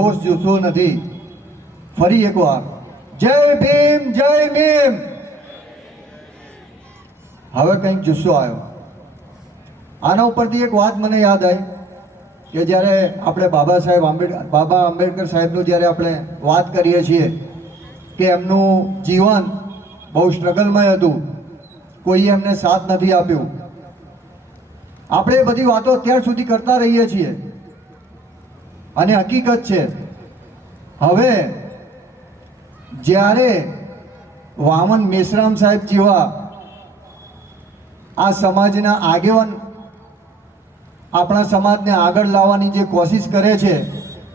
જોશ જુસ્સો નથી. ફરી એકવાર જય ભીમ જય ભીમ. હવે કંઈક જુસ્સો આવ્યો. આના ઉપરથી એક વાત મને યાદ આવી કે જ્યારે આપણે બાબા આંબેડકર સાહેબનું જ્યારે આપણે વાત કરીએ છીએ કે એમનું જીવન બહુ સ્ટ્રગલમય હતું, કોઈએ એમને સાથ નથી આપ્યું. આપણે એ બધી વાતો અત્યાર સુધી કરતા રહીએ છીએ અને હકીકત છે હવે જ્યારે વામન મેશ્રામ સાહેબ જેવા આ સમાજના આગેવાન આપણા સમાજને આગળ લાવવાની જે કોશિશ કરે છે,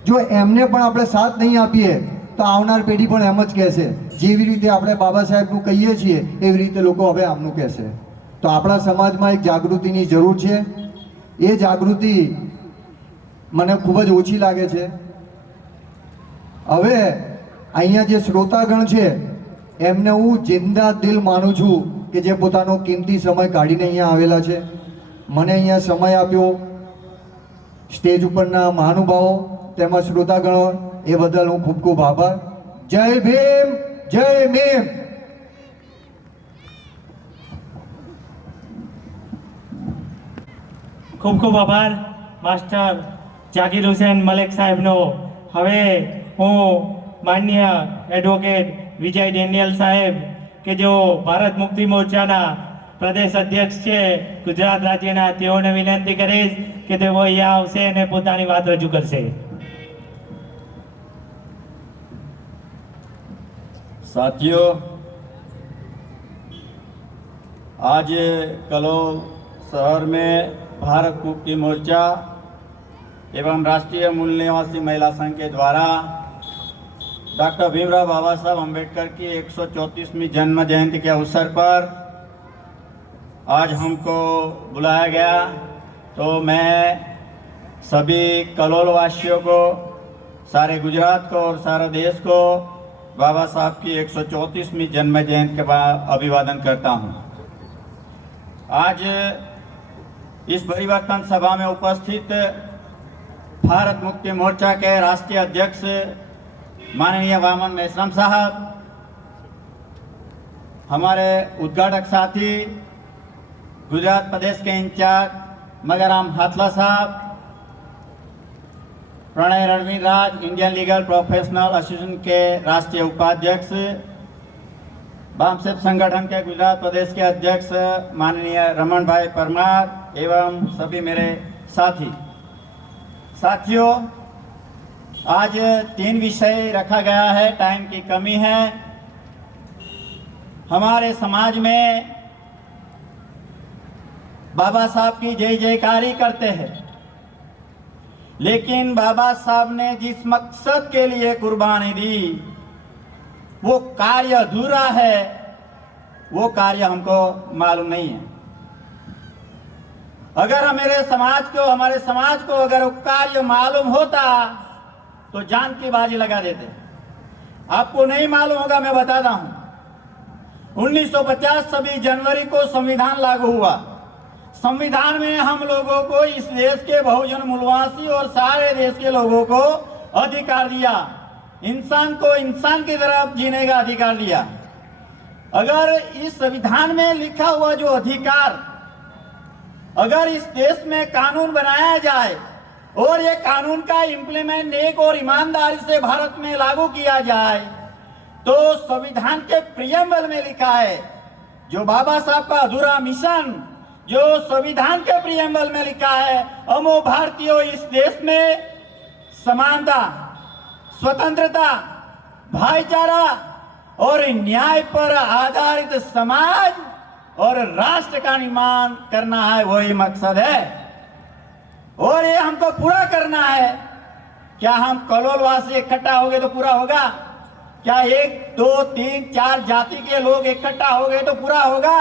જો એમને પણ આપણે સાથ નહીં આપીએ તો આવનાર પેઢી પણ એમ જ કહેશે. જેવી રીતે આપણે બાબા સાહેબનું કહીએ છીએ એવી રીતે લોકો હવે આમનું કહેશે. તો આપણા સમાજમાં એક જાગૃતિની જરૂર છે. એ જાગૃતિ મને ખૂબ જ ઓછી લાગે છે. હવે અહીંયા જે શ્રોતાગણ છે એમને હું જિંદા દિલ માનું છું કે જે પોતાનો કિંમતી સમય કાઢીને અહીંયા આવેલા છે, મને અહીંયા સમય આપ્યો. સ્ટેજ ઉપરના મહાનુભાવો તેમજ શ્રોતાગણો, એ બદલ હું ખૂબ ખૂબ આભાર. જય ભીમ જય ભીમ. ખૂબ ખૂબ આભાર માસ્ટર જાકીર હુસેન મલેક સાહેબનો. હવે હું માનનીય એડવોકેટ વિજય ડેનિયલ સાહેબ કે જેઓ ભારત મુક્તિ મોરચાના પ્રદેશ અધ્યક્ષ છે ગુજરાત રાજ્યના, તેઓને વિનંતી કરીશ કે તેઓ અહીંયા આવશે અને પોતાની વાત રજૂ કરશે. साथियों, आज कलोल शहर में भारत मुक्ति मोर्चा एवं राष्ट्रीय मूल निवासी महिला संघ के द्वारा डॉक्टर भीमराव बाबा साहब अम्बेडकर की 134वीं जन्म जयंती के अवसर पर आज हमको बुलाया गया. तो मैं सभी कलोल वासियों को, सारे गुजरात को और सारा देश को बाबा साहब की 134वीं जन्म जयंती के बाद अभिवादन करता हूँ. आज इस परिवर्तन सभा में उपस्थित भारत मुक्ति मोर्चा के राष्ट्रीय अध्यक्ष माननीय वामन मेश्राम साहब, हमारे उद्घाटक साथी गुजरात प्रदेश के इंचार्ज मगराम हाथला साहब, प्रणय रणवीर राज इंडियन लीगल प्रोफेशनल एसोसिएशन के राष्ट्रीय उपाध्यक्ष, बामसेब संगठन के गुजरात प्रदेश के अध्यक्ष माननीय रमन भाई परमार एवं सभी मेरे साथियों, आज 3 विषय रखा गया है. टाइम की कमी है. हमारे समाज में बाबा साहब की जय जयकारी करते हैं, लेकिन बाबा साहब ने जिस मकसद के लिए कुर्बानी दी वो कार्य अधूरा है. वो कार्य हमको मालूम नहीं है. अगर हमारे समाज को अगर वो कार्य मालूम होता तो जान की बाजी लगा देते. आपको नहीं मालूम होगा, मैं बताता हूं. 1950 26 जनवरी को संविधान लागू हुआ. संविधान में हम लोगों को, इस देश के बहुजन मूलवासी और सारे देश के लोगों को अधिकार दिया. इंसान को इंसान की तरह जीने का अधिकार दिया. अगर इस संविधान में लिखा हुआ जो अधिकार, अगर इस देश में कानून बनाया जाए और ये कानून का इम्प्लीमेंट नेक और ईमानदारी से भारत में लागू किया जाए, तो संविधान के प्रियम्बल में लिखा है, जो बाबा साहब का अधूरा मिशन जो संविधान के प्रियम्बल में लिखा है, अमो भारतीयों इस देश में समानता, स्वतंत्रता, भाईचारा और न्याय पर आधारित समाज और राष्ट्र का निर्माण करना है, वही मकसद है और ये हमको पूरा करना है. क्या हम कलोलवासी इकट्ठा हो गए तो पूरा होगा? क्या 1 2 3 4 जाति के लोग इकट्ठा हो गए तो पूरा होगा?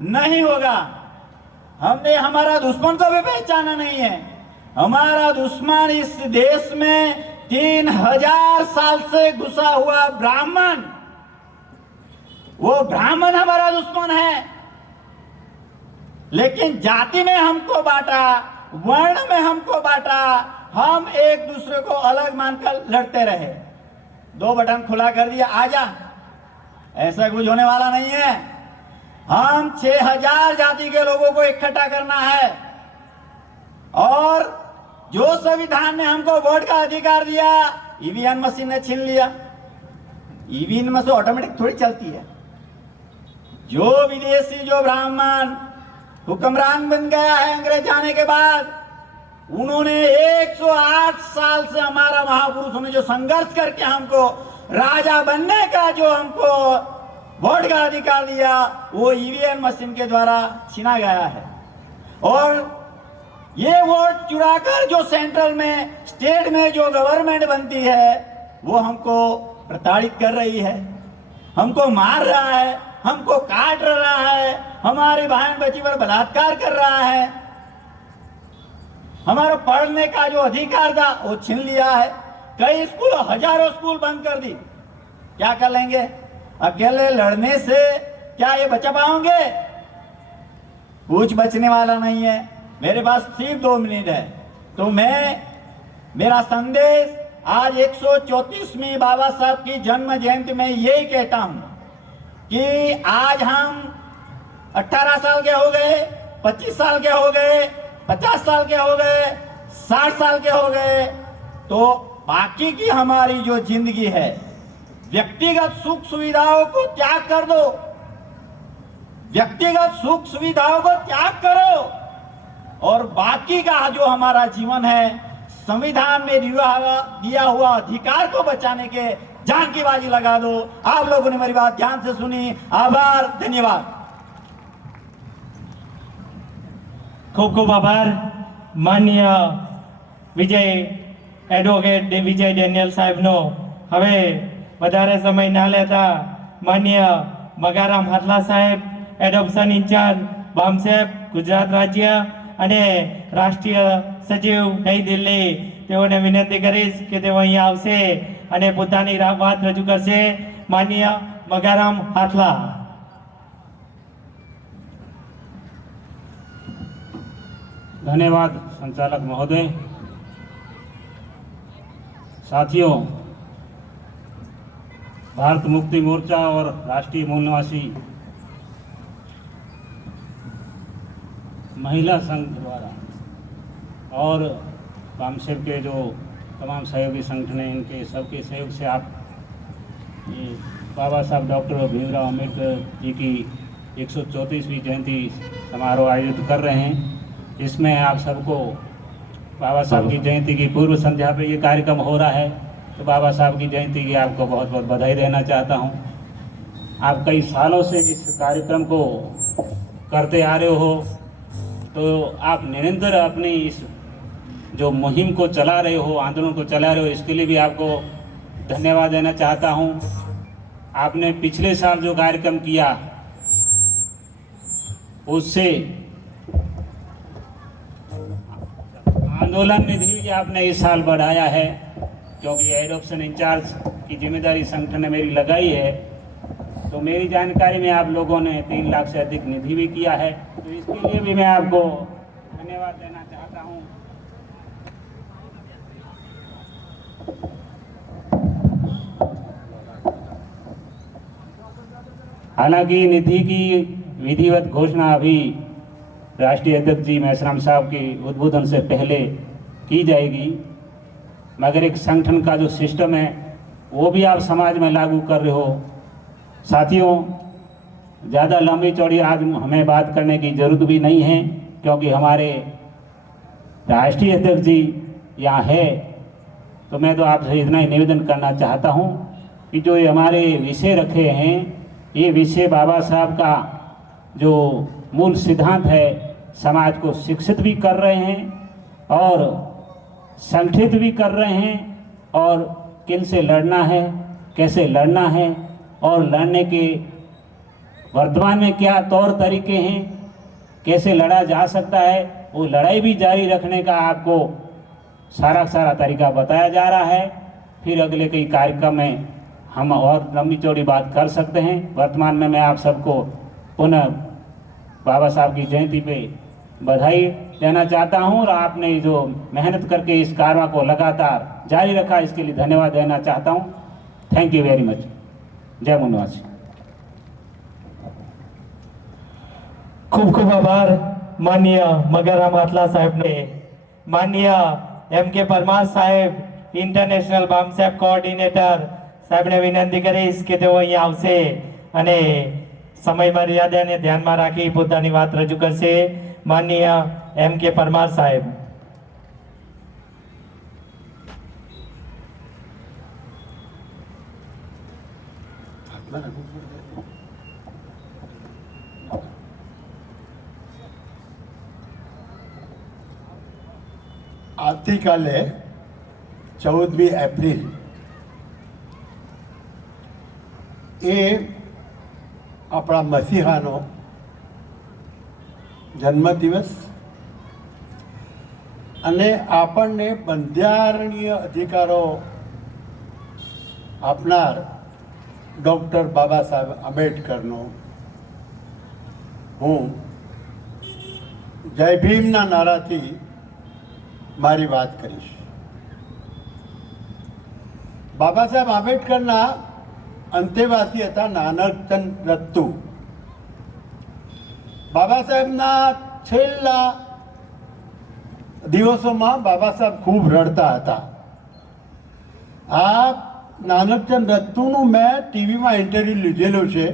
नहीं होगा. हमने हमारा दुश्मन को भी पहचाना नहीं है. हमारा दुश्मन इस देश में 3000 साल से घुसा हुआ ब्राह्मण, वो ब्राह्मण हमारा दुश्मन है. लेकिन जाति में हमको बांटा, वर्ण में हमको बांटा, हम एक दूसरे को अलग मानकर लड़ते रहे। 2 बटन खुला कर दिया, आजा, ऐसा कुछ होने वाला नहीं है। हम 6000 जाति के लोगों को इकट्ठा करना है और जो संविधान ने हमको वोट का अधिकार दिया, ईवीएम मशीन ने छीन लिया। ईवीएम मशीन ऑटोमेटिक थोड़ी चलती है। जो विदेशी, जो ब्राह्मण हुक्मरान बन गया है अंग्रेज आने के बाद, उन्होंने 108 साल से हमारा महापुरुषों ने जो संघर्ष करके हमको राजा बनने का जो हमको वोट का अधिकार दिया, वो ईवीएम मशीन के द्वारा छीना गया है। और ये वोट चुराकर जो सेंट्रल में, स्टेट में जो गवर्नमेंट बनती है, वो हमको प्रताड़ित कर रही है, हमको मार रहा है, हमको काट रहा है, हमारी बहन बच्ची पर बलात्कार कर रहा है, हमारा पढ़ने का जो अधिकार था वो छीन लिया है। कई स्कूल, हजारों स्कूल बंद कर दी। क्या कर लेंगे? अकेले लड़ने से क्या ये बचा पाओगे? कुछ बचने वाला नहीं है। मेरे पास सिर्फ 2 मिनट है, तो मेरा संदेश आज 134वीं बाबा साहब की जन्म जयंती में यही कहता हूं कि आज हम 18 साल के हो गए, 25 साल के हो गए, 50 साल के हो गए, 60 साल के हो गए, तो बाकी की हमारी जो जिंदगी है, व्यक्तिगत सुख सुविधाओं को त्याग कर दो, व्यक्तिगत सुख सुविधाओं को त्याग करो और बाकी का जो हमारा जीवन है, संविधान में दिया हुआ अधिकार को बचाने के जान की बाजी लगा दो। आप लोगों ने मेरी बात ध्यान से सुनी। आभार, धन्यवाद। खूब खूब आभार माननीय એડવોકેટ વિજય ડેનિયલ સાહેબનો। હવે વધારે સમય ના લેતા માનનીય મગારામ હાથલા સાહેબ, એડોપ્શન ઇન્ચાર્જ બામસેબ ગુજરાત રાજ્ય અને રાષ્ટ્રીય સચિવ નઈ દિલ્હી, તેઓને વિનંતી કરીશ કે તેઓ અહીંયા આવશે અને પોતાની વાત રજૂ કરશે। માનનીય મગારામ હાથલા। धन्यवाद संचालक महोदय। साथियों, भारत मुक्ति मोर्चा और राष्ट्रीय मूल निवासी महिला संघ द्वारा और बामसेब के जो तमाम सहयोगी संगठन हैं, इनके सबके सहयोग से आप ये बाबा साहब डॉक्टर भीमराव अम्बेडकर जी की 134वीं जयंती समारोह आयोजित कर रहे हैं। इसमें आप सबको बाबा साहब की जयंती की पूर्व संध्या पे ये कार्यक्रम हो रहा है, तो बाबा साहब की जयंती की आपको बहुत बहुत बधाई देना चाहता हूँ। आप कई सालों से इस कार्यक्रम को करते आ रहे हो, तो आप निरंतर अपनी इस जो मुहिम को चला रहे हो, आंदोलन को चला रहे हो, इसके लिए भी आपको धन्यवाद देना चाहता हूँ। आपने पिछले साल जो कार्यक्रम किया उससे आंदोलन निधि भी आपने इस साल बढ़ाया है, क्योंकि एडॉप्शन इंचार्ज की जिम्मेदारी संगठन ने मेरी लगाई है। तो मेरी जानकारी में आप लोगों ने 3 लाख से अधिक निधि भी किया है, तो इसके लिए भी मैं आपको धन्यवाद देना चाहता हूँ। हालांकि निधि की विधिवत घोषणा अभी राष्ट्रीय अध्यक्ष जी मेश्राम साहब के उद्बोधन से पहले की जाएगी, मगर एक संगठन का जो सिस्टम है वो भी आप समाज में लागू कर रहे हो। साथियों, ज़्यादा लंबी चौड़ी आज हमें बात करने की ज़रूरत भी नहीं है, क्योंकि हमारे राष्ट्रीय अध्यक्ष जी यहाँ है। तो मैं तो आपसे इतना ही निवेदन करना चाहता हूँ कि जो ये हमारे विषय रखे हैं, ये विषय बाबा साहब का जो मूल सिद्धांत है, समाज को शिक्षित भी कर रहे हैं और संगठित भी कर रहे हैं, और किन से लड़ना है, कैसे लड़ना है, और लड़ने के वर्तमान में क्या तौर तरीके हैं, कैसे लड़ा जा सकता है, वो लड़ाई भी जारी रखने का आपको सारा तरीका बताया जा रहा है। फिर अगले कई कार्यक्रम में हम और लंबी चौड़ी बात कर सकते हैं। वर्तमान में मैं आप सबको पुनः बाबा साहब की जयंती पे बधाई देना चाहता हूं और आपने जो मेहनत करके इस कारवा को लगातार जारी रखा, इसके लिए धन्यवाद देना चाहता हूं। Thank you very much. जय मुनवासी। ખૂબ ખૂબ આભાર માનનીય મગારામ આટલા સાહેબને। માનનીય M.K. પરમાર સાહેબ, ઇન્ટરનેશનલ બામસેપ કોઓર્ડિનેટર સાહેબને વિનંતી કરીશ કે તેઓ અહીંયા આવશે અને સમય મર્યાદાને ધ્યાનમાં રાખી પોતાની વાત રજૂ કરશે। માનનીય M.K. પરમાર સાહેબ। આવતીકાલે 14મી એપ્રિલ એ આપણા મસીહાનો જન્મદિવસ અને આપણને બંધારણીય અધિકારો આપનાર ડૉક્ટર બાબા સાહેબ આંબેડકરનો હું જય ભીમના નારાથી મારી વાત કરીશ। બાબા સાહેબ આંબેડકરના અંતેવાસી હતા નાનકચંદ રત્તુ। બાબા સાહેબના છેલ્લા દિવસોમાં બાબા સાહેબ ખૂબ રડતા હતા। આ નાનકચંદ રત્તુનું મેં ટીવીમાં ઇન્ટરવ્યૂ લીધેલું છે,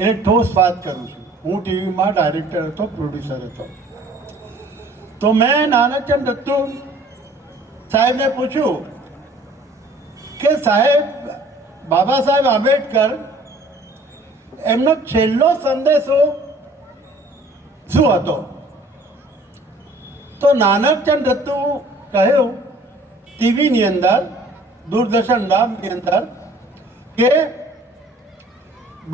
એટલે ઠોસ વાત કરું છું। હું ટીવીમાં ડાયરેક્ટર હતો, પ્રોડ્યુસર હતો। તો મેં નાનકચંદ દત્તુ સાહેબને પૂછ્યું કે સાહેબ, બાબા સાહેબ આંબેડકર એમનો છેલ્લો સંદેશો શું હતો? તો નાનકચંદ દત્તુ કહ્યું ટીવીની અંદર, દૂરદર્શન નામની અંદર, કે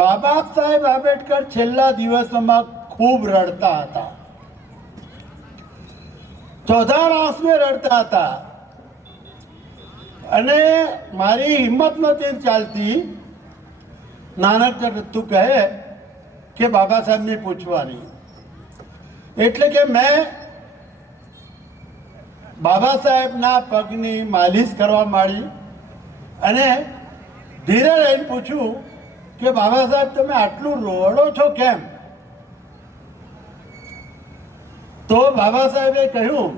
બાબા સાહેબ આંબેડકર છેલ્લા દિવસોમાં ખૂબ રડતા હતા, ચોધાર આંસુએ રડતા હતા અને મારી હિંમત નથી ચાલતી। નાનકચંદ દત્તુ કહે કે બાબા સાહેબને પૂછવાની, એટલે કે મેં બાબા સાહેબના પગની માલિશ કરવા માંડી અને ધીરે રહીને પૂછ્યું કે બાબા સાહેબ, તમે આટલું રોડો છો કેમ? તો બાબા સાહેબે કહ્યું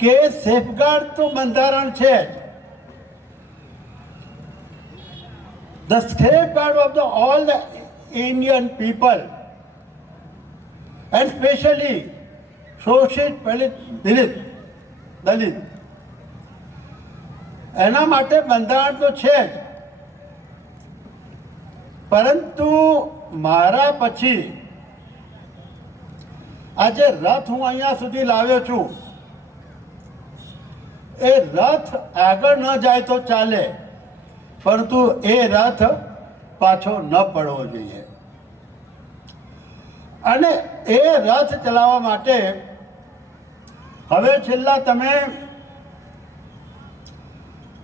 કે સેફગાર્ડ તો બંધારણ છે, the safeguard of the all the Indian people and specially શોષિત દલિત, એના માટે બંધારણ તો છે જ, પરંતુ મારા પછી આજે રથ હું અહીંયા સુધી લાવ્યો છું, એ રથ આગળ ન જાય તો ચાલે, પરંતુ એ રથ પાછો ન પડવો જોઈએ। અને એ રથ ચલાવવા માટે હવે છેલ્લા તમે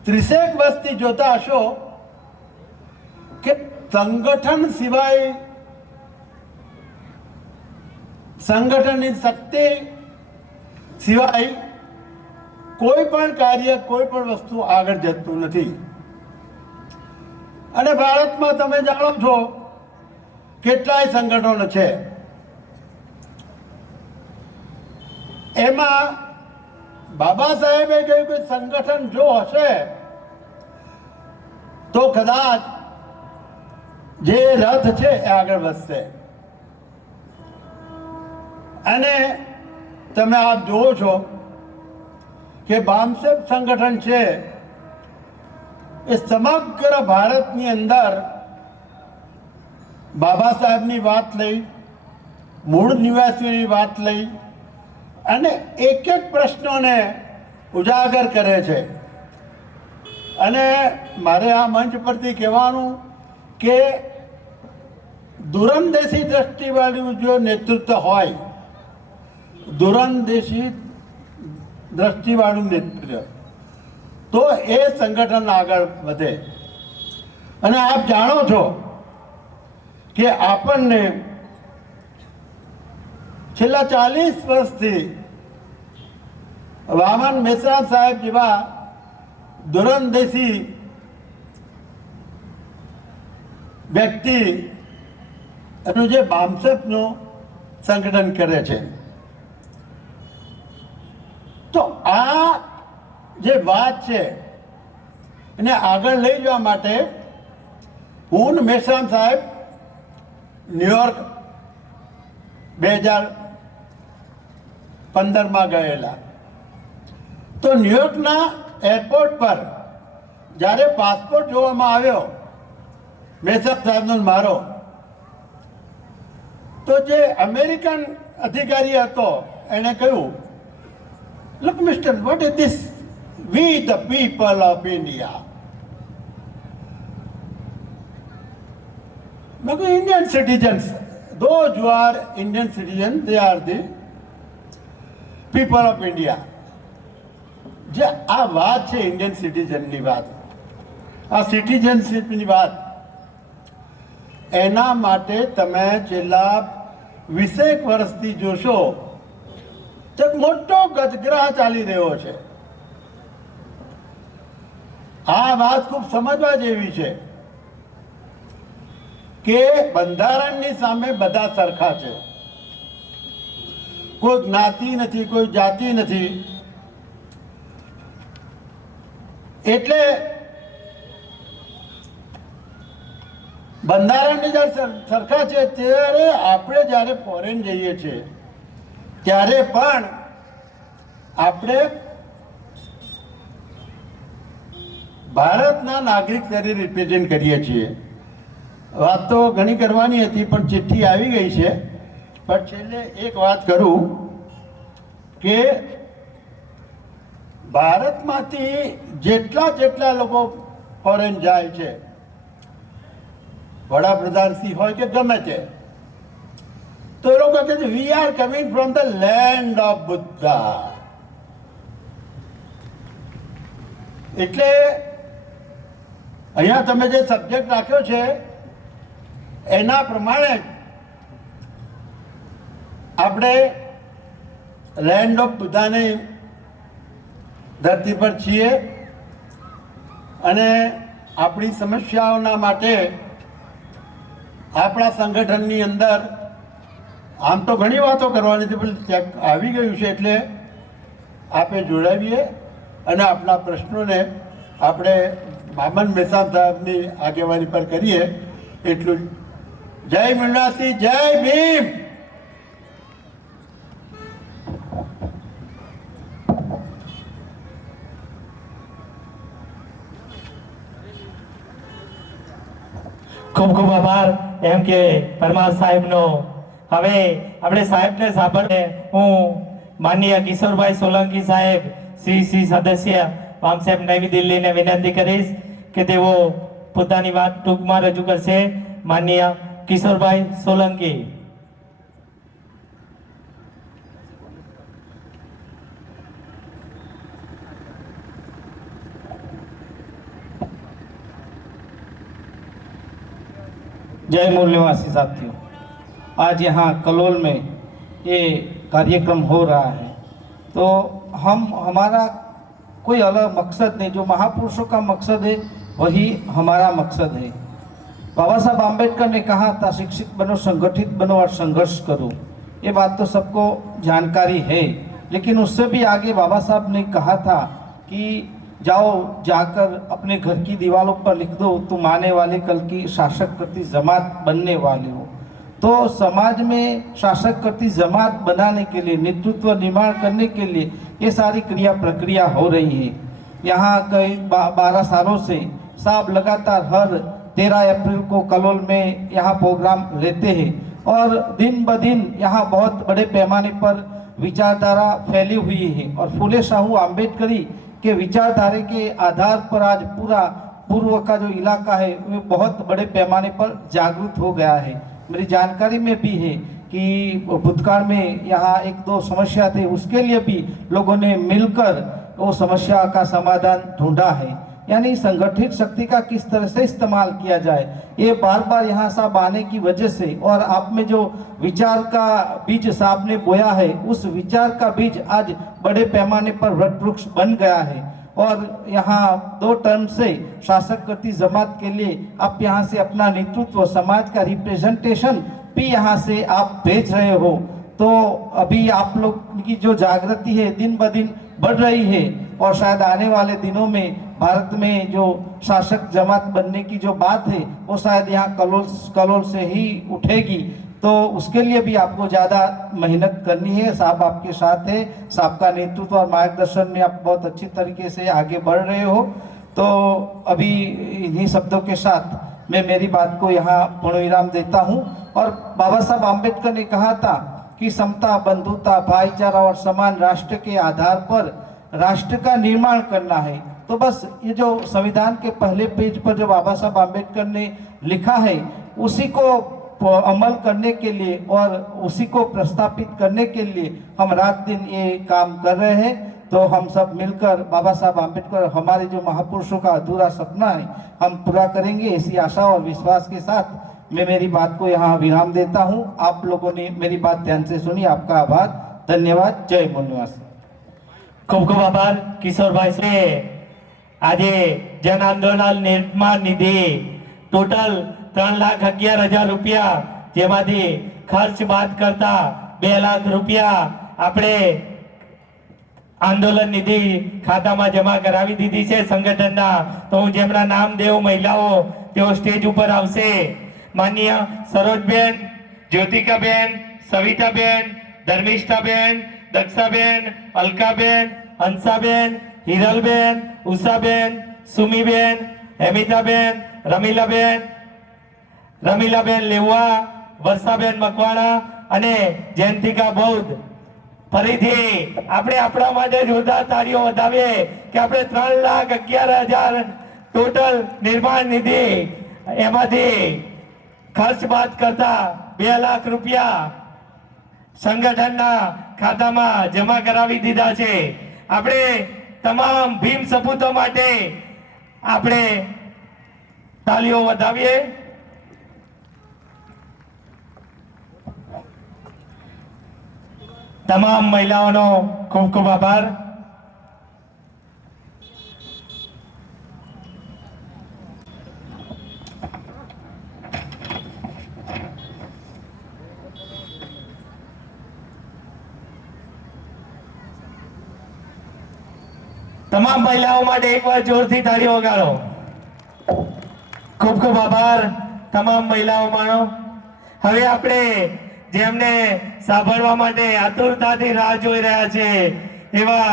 30 વર્ષથી જોતા હશો કે સંગઠન સિવાય, સંગઠનની શક્તિ સિવાય કોઈ પણ કાર્ય, કોઈ પણ વસ્તુ આગળ જતું નથી। અને ભારતમાં તમે જાણો છો કેટલાય સંગઠનો છે, એમાં બાબા સાહેબે કહ્યું કે સંગઠન જો હશે તો કદાચ જે રથ છે એ આગળ વધશે। અને તમે આપ જુઓ છો કે બામસેપ સંગઠન છે એ સમગ્ર ભારતની અંદર બાબા સાહેબની વાત લઈ, મૂળ નિવાસીઓની વાત લઈ અને એક એક પ્રશ્નોને ઉજાગર કરે છે। અને મારે આ મંચ પરથી કહેવાનું કે દૂરંદેશી દ્રષ્ટિવાળું જો નેતૃત્વ હોય, દૂરંદેશી દ્રષ્ટિવાળું નેતૃત્વ, તો એ સંગઠન આગળ વધે। અને આપ જાણો છો કે આપણને છેલ્લા 40 વર્ષથી વામન મેશ્રામ સાહેબ જેવા દૂરંદેશી વ્યક્તિ એનું જે બામસેપનું સંગઠન કરે છે. તો આ જે વાત છે એને આગળ લઈ જવા માટે હું ને મેશ્રામ સાહેબ ન્યુયોર્ક 2015માં ગયેલા. તો ન્યુયોર્કના એરપોર્ટ પર જ્યારે પાસપોર્ટ જોવામાં આવ્યો મેશ્રામ સાહેબનો ને મારો, તો જે અમેરિકન અધિકારી હતો એણે કહ્યું, "Look, mister, what is this? We the people of India." Indian citizens, those who are Indian citizens, they are the people of India. જે આ વાત છે ઇન્ડિયન સિટીઝનની વાત, આ સિટીઝનશીપની વાત, એના માટે તમે છેલ્લા 20 વર્ષથી જોશો તો મોટો ગજગ્રાહ ચાલી રહ્યો છે. આ વાત ખૂબ સમજવા જેવી છે કે બંધારણની સામે બધા સરખા છે. કોઈ જ્ઞાતિ નથી, કોઈ જાતિ નથી. એટલે બંધારણની જ્યારે સરખા છે ત્યારે આપણે જ્યારે ફોરેન જઈએ છીએ ત્યારે પણ આપણે ભારતના નાગરિક તરીકે રિપ્રેઝેન્ટ કરીએ છીએ. વાત તો ઘણી કરવાની હતી પણ ચિઠ્ઠી આવી ગઈ છે. પણ છેલ્લે એક વાત કરું કે ભારતમાંથી જેટલા લોકો ફોરેન જાય છે, વડાપ્રધાન શ્રી હોય કે ગમે તે, તો એ લોકો કહે છે we are coming from the land of Buddha. એટલે અહીંયા તમે જે સબ્જેક્ટ રાખ્યો છે એના પ્રમાણે આપણે લેન્ડ ઓફ બુદ્ધાની ધરતી પર છીએ અને આપણી સમસ્યાઓના માટે આપણા સંગઠનની અંદર આમ તો ઘણી વાતો કરવાની છે પણ ચેક આવી ગયું છે એટલે આપણે જોડાવીએ અને આપણા પ્રશ્નોને આપણે વામન મેશ્રામ સાહેબની આગેવાની પર કરીએ. એટલું જ. જય મીનાક્ષી, જય ભીમ. ખૂબ ખૂબ આભાર એમ કે પરમાર સાહેબનો. હવે આપણે સાહેબને સાંભળે હું માનનીય કિશોરભાઈ સોલંકી સાહેબ સી સદસ્ય વામસેપ નવી દિલ્હીને વિનંતી કરીશ કે તેઓ પોતાની વાત ટૂંકમાં રજૂ કરશે. માનનીય કિશોરભાઈ સોલંકી. जय मूल निवासी साथियों, आज यहाँ कलोल में ये कार्यक्रम हो रहा है तो हमारा कोई अलग मकसद नहीं, जो महापुरुषों का मकसद है वही हमारा मकसद है. बाबा साहब आम्बेडकर ने कहा था शिक्षित बनो, संगठित बनो और संघर्ष करो. ये बात तो सबको जानकारी है, लेकिन उससे भी आगे बाबा साहब ने कहा था कि जाओ जाकर अपने घर की दीवारों पर लिख दो तुम आने वाले कल की शासक करती जमात बनने वाले हो. तो समाज में शासक करती जमात बनाने के लिए, नेतृत्व निर्माण करने के लिए ये सारी क्रिया प्रक्रिया हो रही है. यहाँ कई 12 सालों से साहब लगातार हर 13 अप्रैल को कलोल में यहाँ प्रोग्राम लेते हैं और दिन ब दिन यहाँ बहुत बड़े पैमाने पर विचारधारा फैली हुई है और फूले शाहू आम्बेडकरी के विचारधारा के आधार पर आज पूरा पूर्व का जो इलाका है वो बहुत बड़े पैमाने पर जागरूक हो गया है. मेरी जानकारी में भी है कि भूतकाल में यहाँ 1-2 समस्या थे, उसके लिए भी लोगों ने मिलकर वो समस्या का समाधान ढूंढा है. यानी संगठित शक्ति का किस तरह से इस्तेमाल किया जाए, ये बार बार यहाँ साहब आने की वजह से और आप में जो विचार का बीज साहब ने बोया है, उस विचार का बीज आज बड़े पैमाने पर वृक्ष बन गया है। और यहाँ 2 टर्म से शासक करती जमात के लिए आप यहाँ से अपना नेतृत्व, समाज का रिप्रेजेंटेशन भी यहाँ से आप भेज रहे हो। तो अभी आप लोग की जो जागृति है दिन ब दिन बढ़ रही है और शायद आने वाले दिनों में भारत में जो शासक जमात बनने की जो बात है वो शायद यहाँ कलोल से ही उठेगी। तो उसके लिए भी आपको ज़्यादा मेहनत करनी है। साहब आपके साथ है, साहब का नेतृत्व और मार्गदर्शन में आप बहुत अच्छी तरीके से आगे बढ़ रहे हो। तो अभी इन्हीं शब्दों के साथ मैं मेरी बात को यहाँ पूर्ण विराम देता हूँ। और बाबा साहब आम्बेडकर ने कहा था कि समता, बंधुता, भाईचारा और समान राष्ट्र के आधार पर राष्ट्र का निर्माण करना है। तो बस ये जो संविधान के पहले पेज पर जो बाबा साहब आम्बेडकर ने लिखा है उसी को अमल करने के लिए और उसी को प्रस्तापित करने के लिए हम रात दिन ये काम कर रहे हैं। तो हम सब मिलकर बाबा साहब आम्बेडकर, हमारे जो महापुरुषों का अधूरा सपना है, हम पूरा करेंगे, ऐसी आशा और विश्वास के साथ मैं मेरी बात को यहाँ विराम देता हूँ। आप लोगों ने मेरी बात ध्यान से सुनी, आपका आभार, धन्यवाद। जय मूल निवासी। खूब खूब आभार કિશોરભાઈ છે। આજે જન આંદોલન નિર્માણ નિધિ ટોટલ 3,11,000 રૂપિયા, જેમાંથી ખર્ચ બાદ કરતા 2 લાખ રૂપિયા આપણે આંદોલન નિધિ ખાતામાં જમા કરાવી દીધી છે સંગઠનના। તો હું જેમના નામ દેવ મહિલાઓ તેઓ સ્ટેજ ઉપર આવશે। માનનીય સરોજબેન, જ્યોતિકાબેન, સવિતાબેન, ધર્મિષ્ઠાબેન, દક્ષાબેન, અલકાબેન, હંસાબેન, હિરલબેન, ઉષાબેન, સુમીબેન, હેમિતાબેન, રમીલાબેન લેવા, વર્ષાબેન મકવાણા અને જયંતિકા બૌદ્ધ। ફરીથી આપણે આપણા માટે જોરદાર તાળીઓ વધાવીએ કે આપણે 3,11,000 ટોટલ નિર્માણ નિધિ, એમાંથી ખર્ચ બાદ કરતા 2 લાખ રૂપિયા સંગઠનના ખાતામાં જમા કરાવી દીધા છે। આપણે તમામ ભીમ સપૂતો માટે આપણે તાળીઓ વધાવીએ। તમામ મહિલાઓનો ખૂબ ખૂબ આભાર। તમામ મહિલાઓ માટે એકવાર જોરથી તાળીઓ વગાડો। ખૂબ ખૂબ આભાર તમામ મહિલાઓમાંનો। હવે આપણે જેમને સાંભળવા માટે આતુરતાથી રાહ જોઈ રહ્યા છે એવા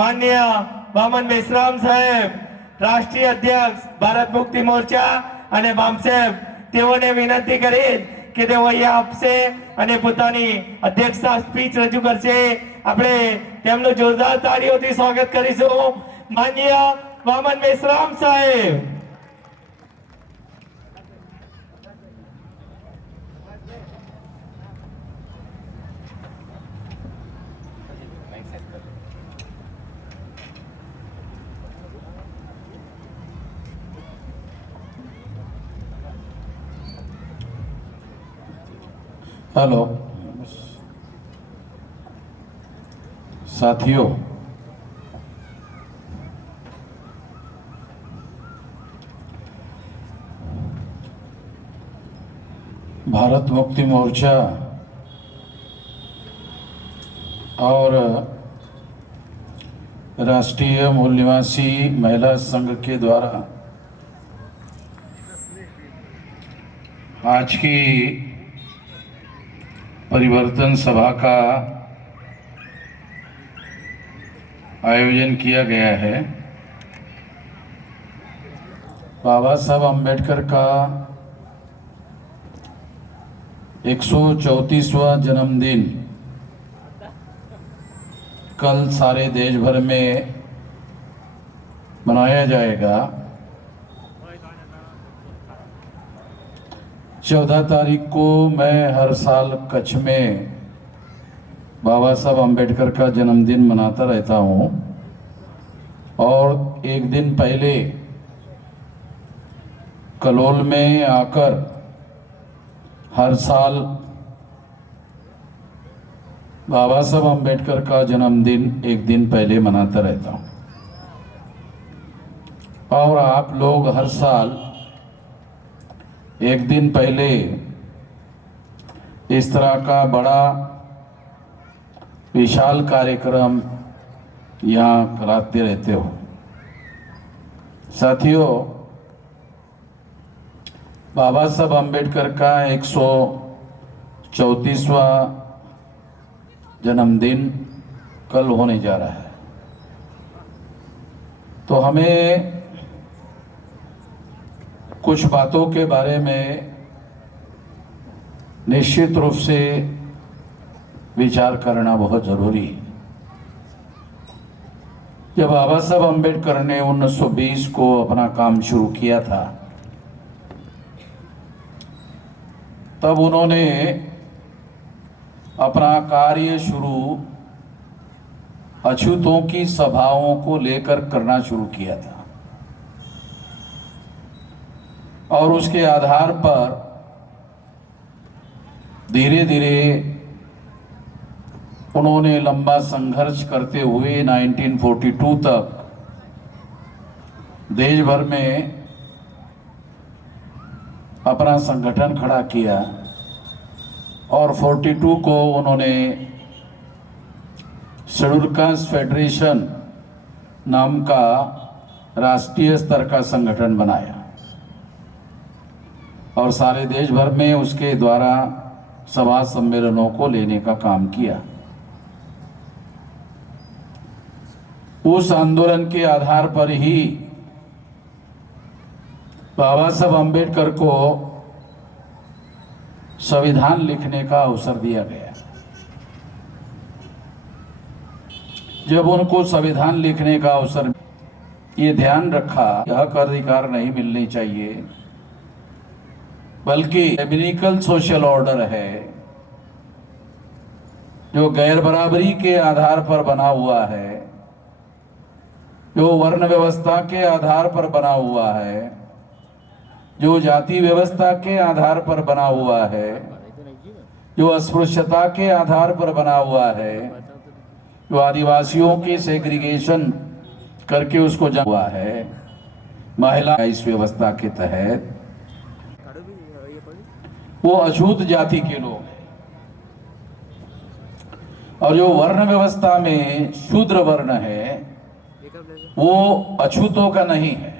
માનનીય વામન મેશ્રામ સાહેબ, રાષ્ટ્રીય અધ્યક્ષ ભારત મુક્તિ મોરચા અને બામસેબ, તેઓને વિનંતી કરી કે તેઓ અહીંયા આપશે અને પોતાની અધ્યક્ષતા સ્પીચ રજૂ કરશે। આપણે તેમનું જોરદાર તાળીઓથી સ્વાગત કરીશું। માનનીય વામન મેશ્રામ સાહેબ। हेलो साथियों, भारत मुक्ति मोर्चा और राष्ट्रीय मूल निवासी महिला संघ के द्वारा आज की परिवर्तन सभा का आयोजन किया गया है। बाबा साहब अम्बेडकर का 134वां जन्मदिन कल सारे देश भर में मनाया जाएगा। 14 तारीख को मैं हर साल कच्छ में बाबा साहब अम्बेडकर का जन्मदिन मनाता रहता हूँ और एक दिन पहले कलोल में आकर हर साल बाबा साहब अम्बेडकर का जन्मदिन एक दिन पहले मनाता रहता हूँ, और आप लोग हर साल एक दिन पहले इस तरह का बड़ा विशाल कार्यक्रम यहाँ कराते रहते हो। साथियों, बाबा साहब अम्बेडकर का 134वां जन्मदिन कल होने जा रहा है, तो हमें कुछ बातों के बारे में निश्चित रूप से विचार करना बहुत जरूरी है। जब बाबा साहब अम्बेडकर ने 1920 को अपना काम शुरू किया था, तब उन्होंने अपना कार्य शुरू अछूतों की सभाओं को लेकर करना शुरू किया था, और उसके आधार पर धीरे धीरे उन्होंने लंबा संघर्ष करते हुए 1942 तक देश भर में अपना संगठन खड़ा किया, और 42 को उन्होंने शेड्यूल कास्ट फेडरेशन नाम का राष्ट्रीय स्तर का संगठन बनाया, और सारे देश भर में उसके द्वारा सभा सम्मेलनों को लेने का काम किया। उस आंदोलन के आधार पर ही बाबा साहब अम्बेडकर को संविधान लिखने का अवसर दिया गया। जब उनको संविधान लिखने का अवसर, ये ध्यान रखा कि हक अधिकार नहीं मिलने चाहिए, बल्कि रेबनिकल सोशल ऑर्डर है जो गैर बराबरी के आधार पर बना हुआ है, जो वर्ण व्यवस्था के आधार पर बना हुआ है, जो जाति व्यवस्था के आधार पर बना हुआ है, जो अस्पृश्यता के आधार पर बना हुआ है, जो आदिवासियों के सेग्रीगेशन करके उसको जमा हुआ है, महिला इस व्यवस्था के तहत वो अछूत जाति के लोग हैं, और जो वर्ण व्यवस्था में शूद्र वर्ण है वो अछूतों का नहीं है।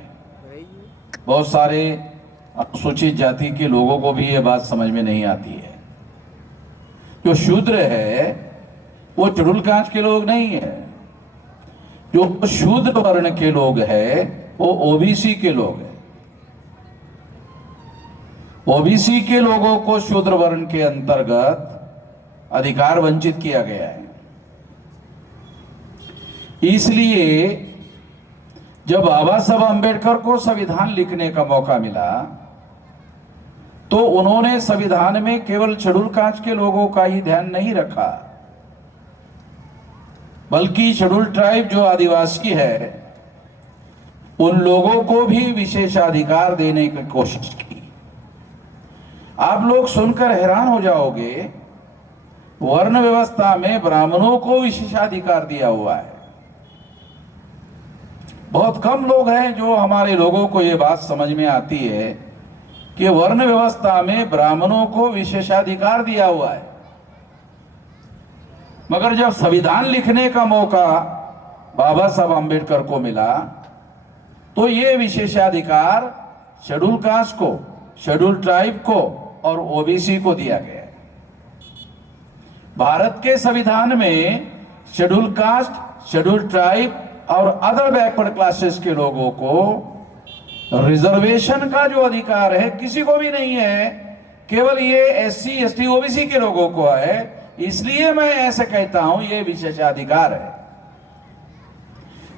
बहुत सारे अनुसूचित जाति के लोगों को भी ये बात समझ में नहीं आती है। जो शूद्र है वो शेड्यूल कास्ट के लोग नहीं है, जो शूद्र वर्ण के लोग हैं वो ओबीसी के लोग हैं। ओबीसी के लोगों को शूद्र वर्ण के अंतर्गत अधिकार वंचित किया गया है। इसलिए जब बाबा साहब अम्बेडकर को संविधान लिखने का मौका मिला, तो उन्होंने संविधान में केवल शेड्यूल कास्ट के लोगों का ही ध्यान नहीं रखा, बल्कि शेड्यूल ट्राइब जो आदिवासी है उन लोगों को भी विशेषाधिकार देने की कोशिश की। आप लोग सुनकर हैरान हो जाओगे, वर्ण व्यवस्था में ब्राह्मणों को विशेषाधिकार दिया हुआ है। बहुत कम लोग हैं जो हमारे लोगों को ये बात समझ में आती है कि वर्ण व्यवस्था में ब्राह्मणों को विशेषाधिकार दिया हुआ है। मगर जब संविधान लिखने का मौका बाबा साहब अम्बेडकर को मिला, तो ये विशेषाधिकार शेड्यूल कास्ट को, शेड्यूल ट्राइब को और ओबीसी को दिया गया है। भारत के संविधान में शेड्यूल कास्ट, शेड्यूल ट्राइब और अदर बैकवर्ड क्लासेस के लोगों को रिजर्वेशन का जो अधिकार है किसी को भी नहीं है, केवल ये एससी, एसटी, ओबीसी के लोगों को है। इसलिए मैं ऐसे कहता हूं ये विशेषाधिकार है।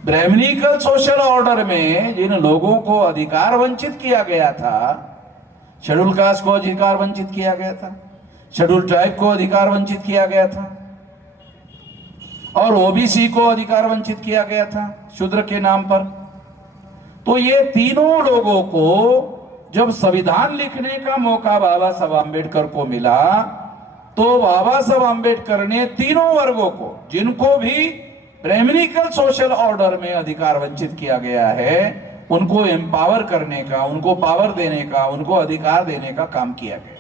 ब्राह्मणिकल सोशल ऑर्डर में जिन लोगों को अधिकार वंचित किया गया था, शेड्यूल कास्ट को अधिकार वंचित किया गया था, शेड्यूल ट्राइब को अधिकार वंचित किया गया था, और ओबीसी को अधिकार वंचित किया गया था शूद्र के नाम पर। तो ये तीनों लोगों को जब संविधान लिखने का मौका बाबा साहब आम्बेडकर को मिला, तो बाबा साहब आम्बेडकर ने तीनों वर्गों को, जिनको भी ब्राह्मणिकल सोशल ऑर्डर में अधिकार वंचित किया गया है, उनको एम्पावर करने का, उनको पावर देने का, उनको अधिकार देने का काम किया गया।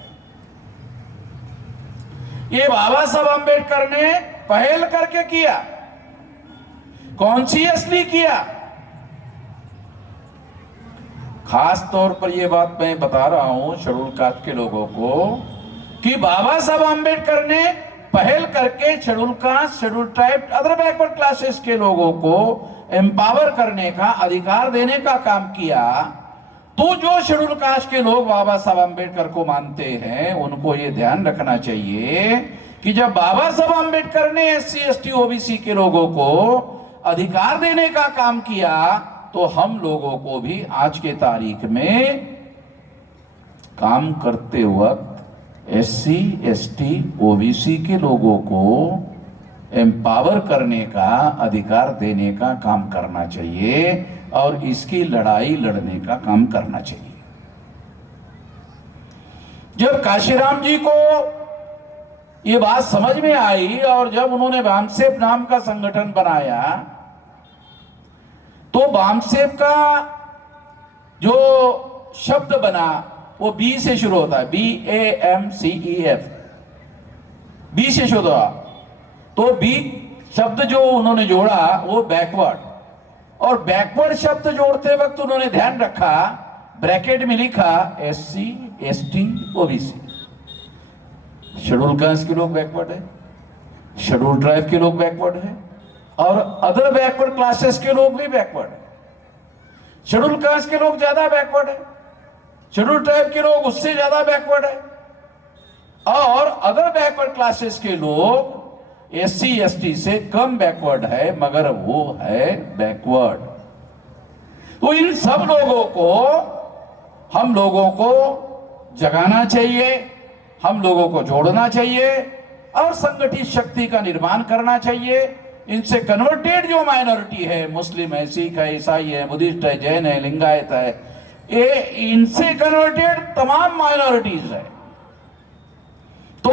ये बाबा साहब आम्बेडकर ने पहल करके किया, कॉन्शियसली किया। खास तौर पर यह बात मैं बता रहा हूं शेड्यूल कास्ट के लोगों को कि बाबा साहब आम्बेडकर ने पहल करके schedule caste, schedule tribe, other backward classes के लोगों को एम्पावर करने का, अधिकार देने का काम किया। तो जो शेड्यूल कास्ट के लोग बाबा साहब आम्बेडकर को मानते हैं, उनको ये ध्यान रखना चाहिए कि जब बाबा साहब आम्बेडकर ने SC, ST, OBC के लोगों को अधिकार देने का काम किया, तो हम लोगों को भी आज के तारीख में काम करते वक्त SC, ST, OBC के लोगों को एम्पावर करने का, अधिकार देने का काम करना चाहिए और इसकी लड़ाई लड़ने का काम करना चाहिए। जब काशीराम जी को ये बात समझ में आई और जब उन्होंने बामसेफ नाम का संगठन बनाया, तो बामसेफ का जो शब्द बना वो B से शुरू होता है, BAMCEF, B से शुरू हुआ। तो B शब्द जो उन्होंने जोड़ा वो बैकवर्ड, और बैकवर्ड शब्द जोड़ते वक्त उन्होंने ध्यान रखा, ब्रैकेट में लिखा SC, ST, OBC। Schedule caste के लोग बैकवर्ड है, शेड्यूल ट्राइब के लोग बैकवर्ड है, और अदर बैकवर्ड क्लासेस के लोग भी बैकवर्ड है। शेड्यूल कास्ट के लोग ज्यादा बैकवर्ड है, शेड्यूल ट्राइब के लोग उससे ज्यादा बैकवर्ड है, और अदर बैकवर्ड क्लासेस के लोग SC, ST से कम बैकवर्ड है, मगर वो है बैकवर्ड। तो इन सब लोगों को हम लोगों को जगाना चाहिए, हम लोगों को जोड़ना चाहिए और संगठित शक्ति का निर्माण करना चाहिए। इनसे कन्वर्टेड जो माइनॉरिटी है, मुस्लिम है, सिख है, ईसाई है, बुद्धिस्ट है, जैन है, लिंगायत है, ये इनसे कन्वर्टेड तमाम माइनॉरिटीज है। तो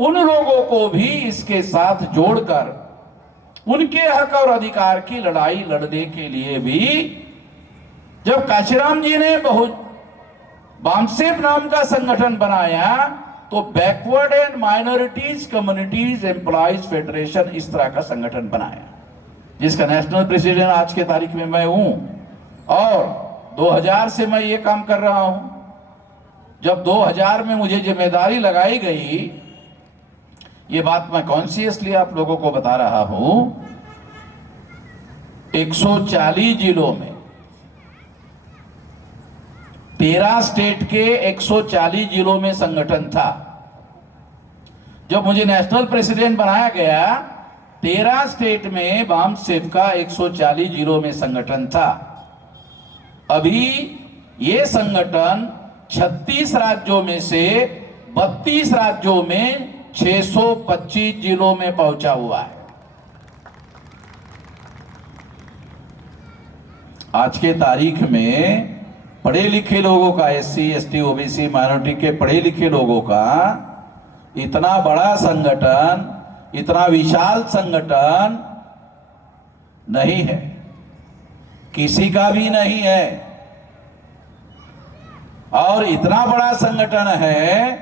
उन लोगों को भी इसके साथ जोड़कर उनके हक और अधिकार की लड़ाई लड़ने के लिए भी, जब काशीराम जी ने बामसेफ नाम का संगठन बनाया, तो backward and minorities communities employees federation इस तरह का संगठन बनाया, जिसका नेशनल प्रेसिडेंट आज के तारीख में मैं हूं, और 2000 से मैं ये काम कर रहा हूं। जब 2000 में मुझे जिम्मेदारी लगाई गई, ये बात मैं कॉन्शियसली आप लोगों को बता रहा हूं, 140 जिलों में 13 स्टेट के 140 जिलों में संगठन था। जब मुझे नेशनल प्रेसिडेंट बनाया गया, 13 स्टेट में बामसेफ का 140 जिलों में संगठन था। अभी ये संगठन 36 राज्यों में से 32 राज्यों में 625 जिलों में पहुंचा हुआ है। आज के तारीख में पढ़े लिखे लोगों का, SC, ST, OBC माइनॉरिटी के पढ़े लिखे लोगों का इतना बड़ा संगठन, इतना विशाल संगठन नहीं है, किसी का भी नहीं है। और इतना बड़ा संगठन है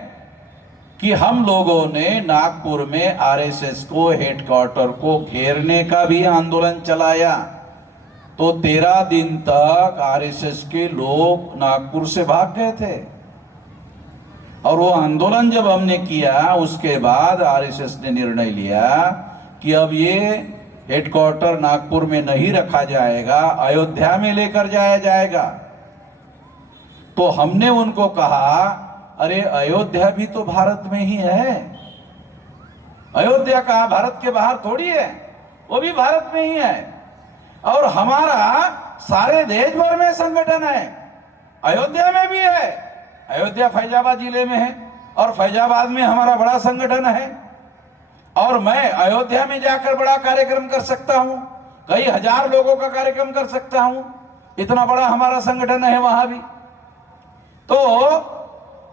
कि हम लोगों ने नागपुर में RSS को, हेडक्वार्टर को घेरने का भी आंदोलन चलाया। तो 13 दिन तक RSS के लोग नागपुर से भाग गए थे, और वो आंदोलन जब हमने किया, उसके बाद RSS ने निर्णय लिया कि अब ये हेडक्वार्टर नागपुर में नहीं रखा जाएगा, अयोध्या में लेकर जाया जाएगा। तो हमने उनको कहा, अरे अयोध्या भी तो भारत में ही है, अयोध्या कहाँ भारत के बाहर थोड़ी है, वो भी भारत में ही है, और हमारा सारे देश भर में संगठन है, अयोध्या में भी है। अयोध्या फैजाबाद जिले में है, और फैजाबाद में हमारा बड़ा संगठन है, और मैं अयोध्या में जाकर बड़ा कार्यक्रम कर सकता हूं, कई हजार लोगों का कार्यक्रम कर सकता हूं, इतना बड़ा हमारा संगठन है वहां भी। तो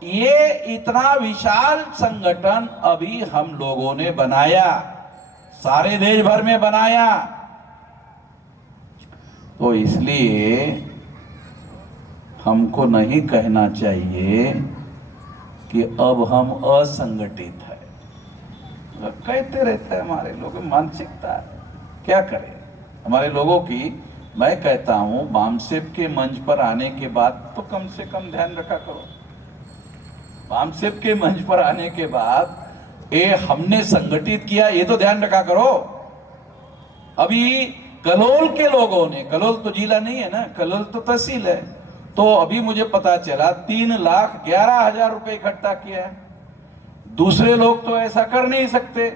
ये इतना विशाल संगठन अभी हम लोगों ने बनाया, सारे देश भर में बनाया, तो इसलिए हमको नहीं कहना चाहिए कि अब हम असंगठित है। कहते रहते हैं हमारे लोग, मानसिकता है, क्या करें हमारे लोगों की। मैं कहता हूं बामसेप के मंच पर आने के बाद तो कम से कम ध्यान रखा करो, बामसेप के मंच पर आने के बाद ये हमने संगठित किया ये तो ध्यान रखा करो। अभी कलोल के लोगों ने, कलोल तो जिला नहीं है ना, कलोल तो तहसील है, तो अभी मुझे पता चला 3,11,000 रुपए इकट्ठा किया है। दूसरे लोग तो ऐसा कर नहीं सकते,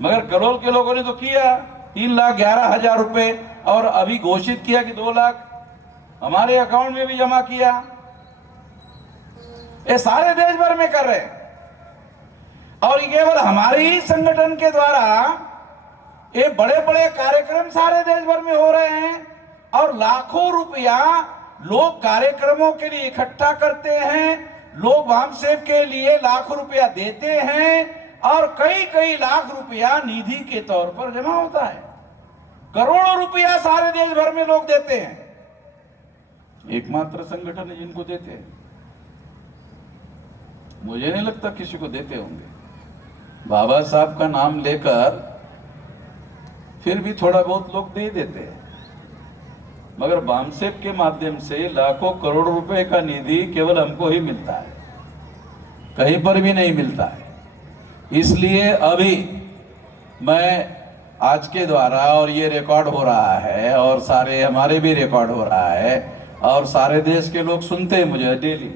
मगर कलोल के लोगों ने तो किया 3,11,000 रुपए, और अभी घोषित किया कि 2 लाख हमारे अकाउंट में भी जमा किया। ये सारे देश भर में कर रहे हैं, और ये केवल हमारे ही संगठन के द्वारा ये बड़े बड़े कार्यक्रम सारे देश भर में हो रहे हैं, और लाखों रुपया लोग कार्यक्रमों के लिए इकट्ठा करते हैं, लोग वामसेप के लिए लाखों रुपया देते हैं, और कई कई लाख रुपया निधि के तौर पर जमा होता है। करोड़ों रुपया सारे देश भर में लोग देते हैं, एकमात्र संगठन है जिनको देते हैं। मुझे नहीं लगता किसी को देते होंगे। बाबा साहब का नाम लेकर फिर भी थोड़ा बहुत लोग दे देते हैं, मगर बामसेप के माध्यम से लाखों करोड़ रुपए का निधि केवल हमको ही मिलता है, कहीं पर भी नहीं मिलता है। इसलिए अभी मैं आज के द्वारा, और ये रिकॉर्ड हो रहा है, और सारे हमारे भी रिकॉर्ड हो रहा है, और सारे देश के लोग सुनते हैं मुझे डेली,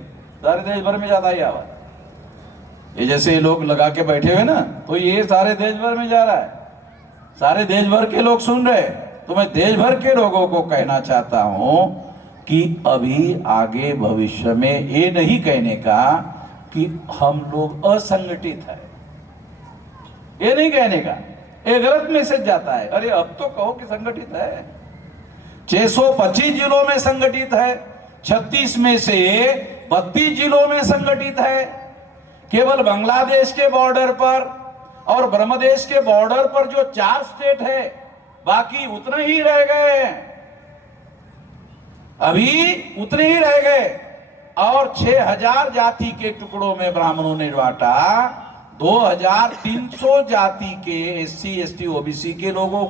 सारे देश भर में जाता ही आवाज। ये जैसे लोग लगा के बैठे हुए ना, तो ये सारे देश भर में जा रहा है, सारे देश भर के लोग सुन रहे। तो मैं देश भर के लोगों को कहना चाहता हूं कि अभी आगे भविष्य में ये नहीं कहने का कि हम लोग असंगठित है, ये नहीं कहने का, ये गलत मैसेज जाता है। अरे अब तो कहो कि संगठित है। 625 जिलों में संगठित है, 36 में से 32 जिलों में संगठित है। केवल बांग्लादेश के बॉर्डर पर और ब्रह्मदेश के बॉर्डर पर जो 4 स्टेट है, बाकी उतने ही रह गए, अभी उतने ही रह गए। और 6,000 जाति के टुकड़ों में ब्राह्मणों ने बांटा, 2,300 जाति के SC ST OBC के लोगों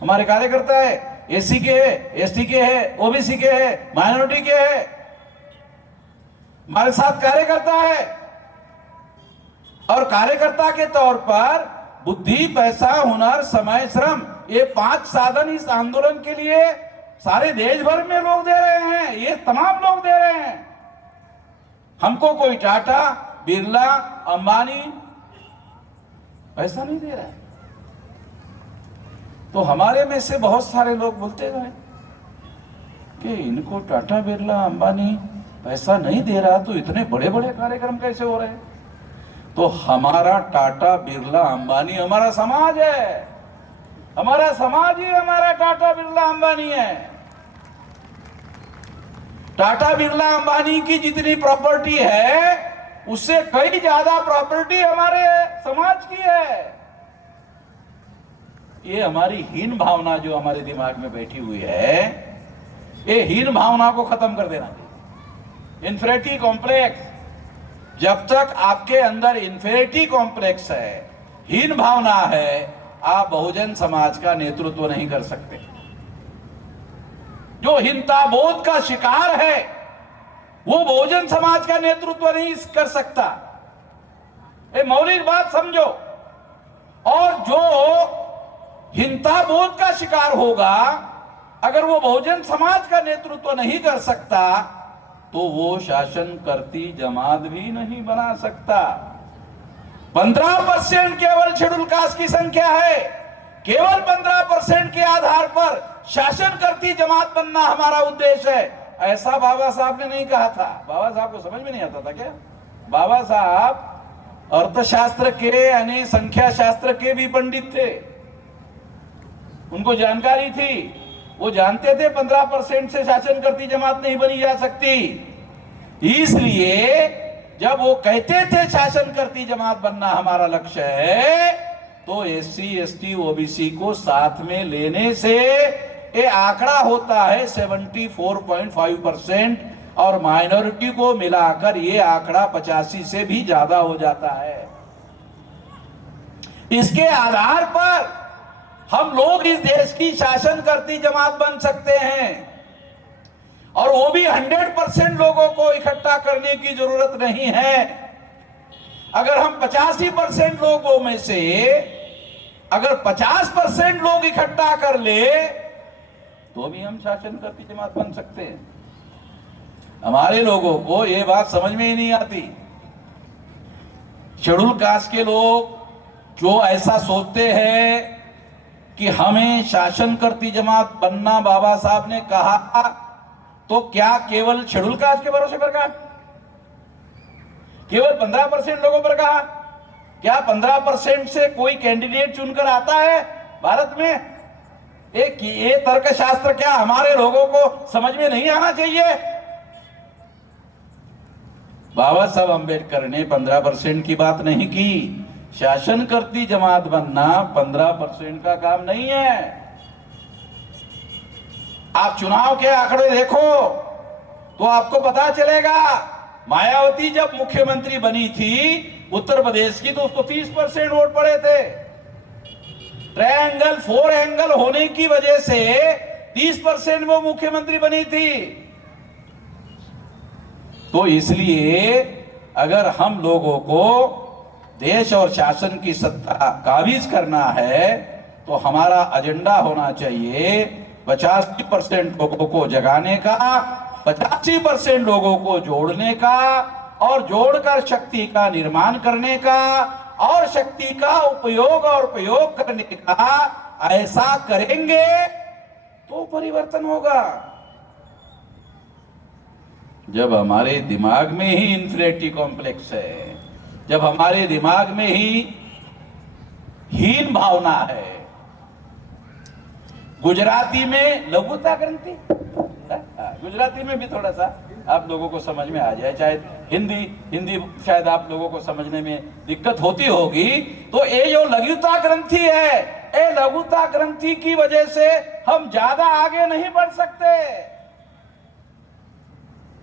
हमारे कार्यकर्ता है, SC के है, ST के है, OBC के है, माइनॉरिटी के है, हमारे साथ कार्यकर्ता है। और कार्यकर्ता के तौर पर बुद्धि, पैसा, हुनर, समय, श्रम, ये 5 साधन इस आंदोलन के लिए सारे देश भर में लोग दे रहे हैं, ये तमाम लोग दे रहे हैं। हमको कोई टाटा, बिरला, अंबानी पैसा नहीं दे रहा है। तो हमारे में से बहुत सारे लोग बोलते गए कि इनको टाटा, बिरला, अंबानी पैसा नहीं दे रहा, तो इतने बड़े बड़े कार्यक्रम कैसे हो रहे हैं। तो हमारा टाटा, बिरला, अंबानी हमारा समाज है, हमारा समाज ही हमारा टाटा, बिरला, अंबानी है। टाटा, बिरला, अंबानी की जितनी प्रॉपर्टी है उससे कई ज्यादा प्रॉपर्टी हमारे समाज की है। ये हमारी हीन भावना जो हमारे दिमाग में बैठी हुई है, ये हीन भावना को खत्म कर देना चाहिए। इन्फेरिटी कॉम्प्लेक्स, जब तक आपके अंदर इन्फेरिटी कॉम्प्लेक्स है, हीन भावना है, आप बहुजन समाज का नेतृत्व नहीं कर सकते। जो हीनता बोध का शिकार है वो बहुजन समाज का नेतृत्व नहीं कर सकता। ये मौलिक बात समझो। और जो हीनता बोध का शिकार होगा, अगर वो बहुजन समाज का नेतृत्व नहीं कर सकता, तो वो शासन करती जमात भी नहीं बना सकता। 15% केवल शेड्यूल कास्ट की संख्या है, केवल 15% के आधार पर शासन करती जमात बनना हमारा उद्देश्य है, ऐसा बाबा साहब ने नहीं कहा था। बाबा साहब को समझ में नहीं आता था क्या? बाबा साहब अर्थशास्त्र के यानी संख्या शास्त्र के भी पंडित थे, उनको जानकारी थी, वो जानते थे 15% से शासन करती जमात नहीं बनी जा सकती। इसलिए जब वो कहते थे शासन करती जमात बनना हमारा लक्ष्य है, तो एससी एसटी ओबीसी को साथ में लेने से ये आंकड़ा होता है 74.5% और माइनॉरिटी को मिलाकर ये आंकड़ा 85 से भी ज्यादा हो जाता है। इसके आधार पर हम लोग इस देश की शासन करती जमात बन सकते हैं, और वो भी 100% लोगों को इकट्ठा करने की जरूरत नहीं है। अगर हम 85% लोगों में से अगर 50% लोग इकट्ठा कर ले तो भी हम शासन करती जमात बन सकते हैं। हमारे लोगों को यह बात समझ में ही नहीं आती। शेड्यूल कास्ट के लोग जो ऐसा सोचते हैं कि हमें शासन करती जमात बनना बाबा साहब ने कहा, तो क्या केवल शेड्यूल कास्ट के भरोसे पर कहा? केवल 15% लोगों पर कहा? क्या 15% से कोई कैंडिडेट चुनकर आता है भारत में? ये तर्कशास्त्र क्या हमारे लोगों को समझ में नहीं आना चाहिए? बाबा साहब अंबेडकर ने 15% की बात नहीं की। शासन करती जमात बनना 15% का काम नहीं है। आप चुनाव के आंकड़े देखो तो आपको पता चलेगा। मायावती जब मुख्यमंत्री बनी थी उत्तर प्रदेश की, तो उसको 30% वोट पड़े थे। ट्रायंगल 4 एंगल होने की वजह से 30% वो मुख्यमंत्री बनी थी। तो इसलिए अगर हम लोगों को देश और शासन की सत्ता काबिज करना है तो हमारा एजेंडा होना चाहिए 85% लोगों को जगाने का, 85% लोगों को जोड़ने का, और जोड़कर शक्ति का निर्माण करने का, और शक्ति का उपयोग और प्रयोग करने का। ऐसा करेंगे तो परिवर्तन होगा। जब हमारे दिमाग में ही इन्फिनिटी कॉम्प्लेक्स है, जब हमारे दिमाग में ही हीन भावना है, गुजराती में लघुता ग्रंथि, गुजराती में भी थोड़ा सा आप लोगों को समझ में आ जाए, चाहे हिंदी शायद आप लोगों को समझने में दिक्कत होती होगी। तो ये जो लघुता ग्रंथि है, ये लघुता ग्रंथि की वजह से हम ज्यादा आगे नहीं बढ़ सकते।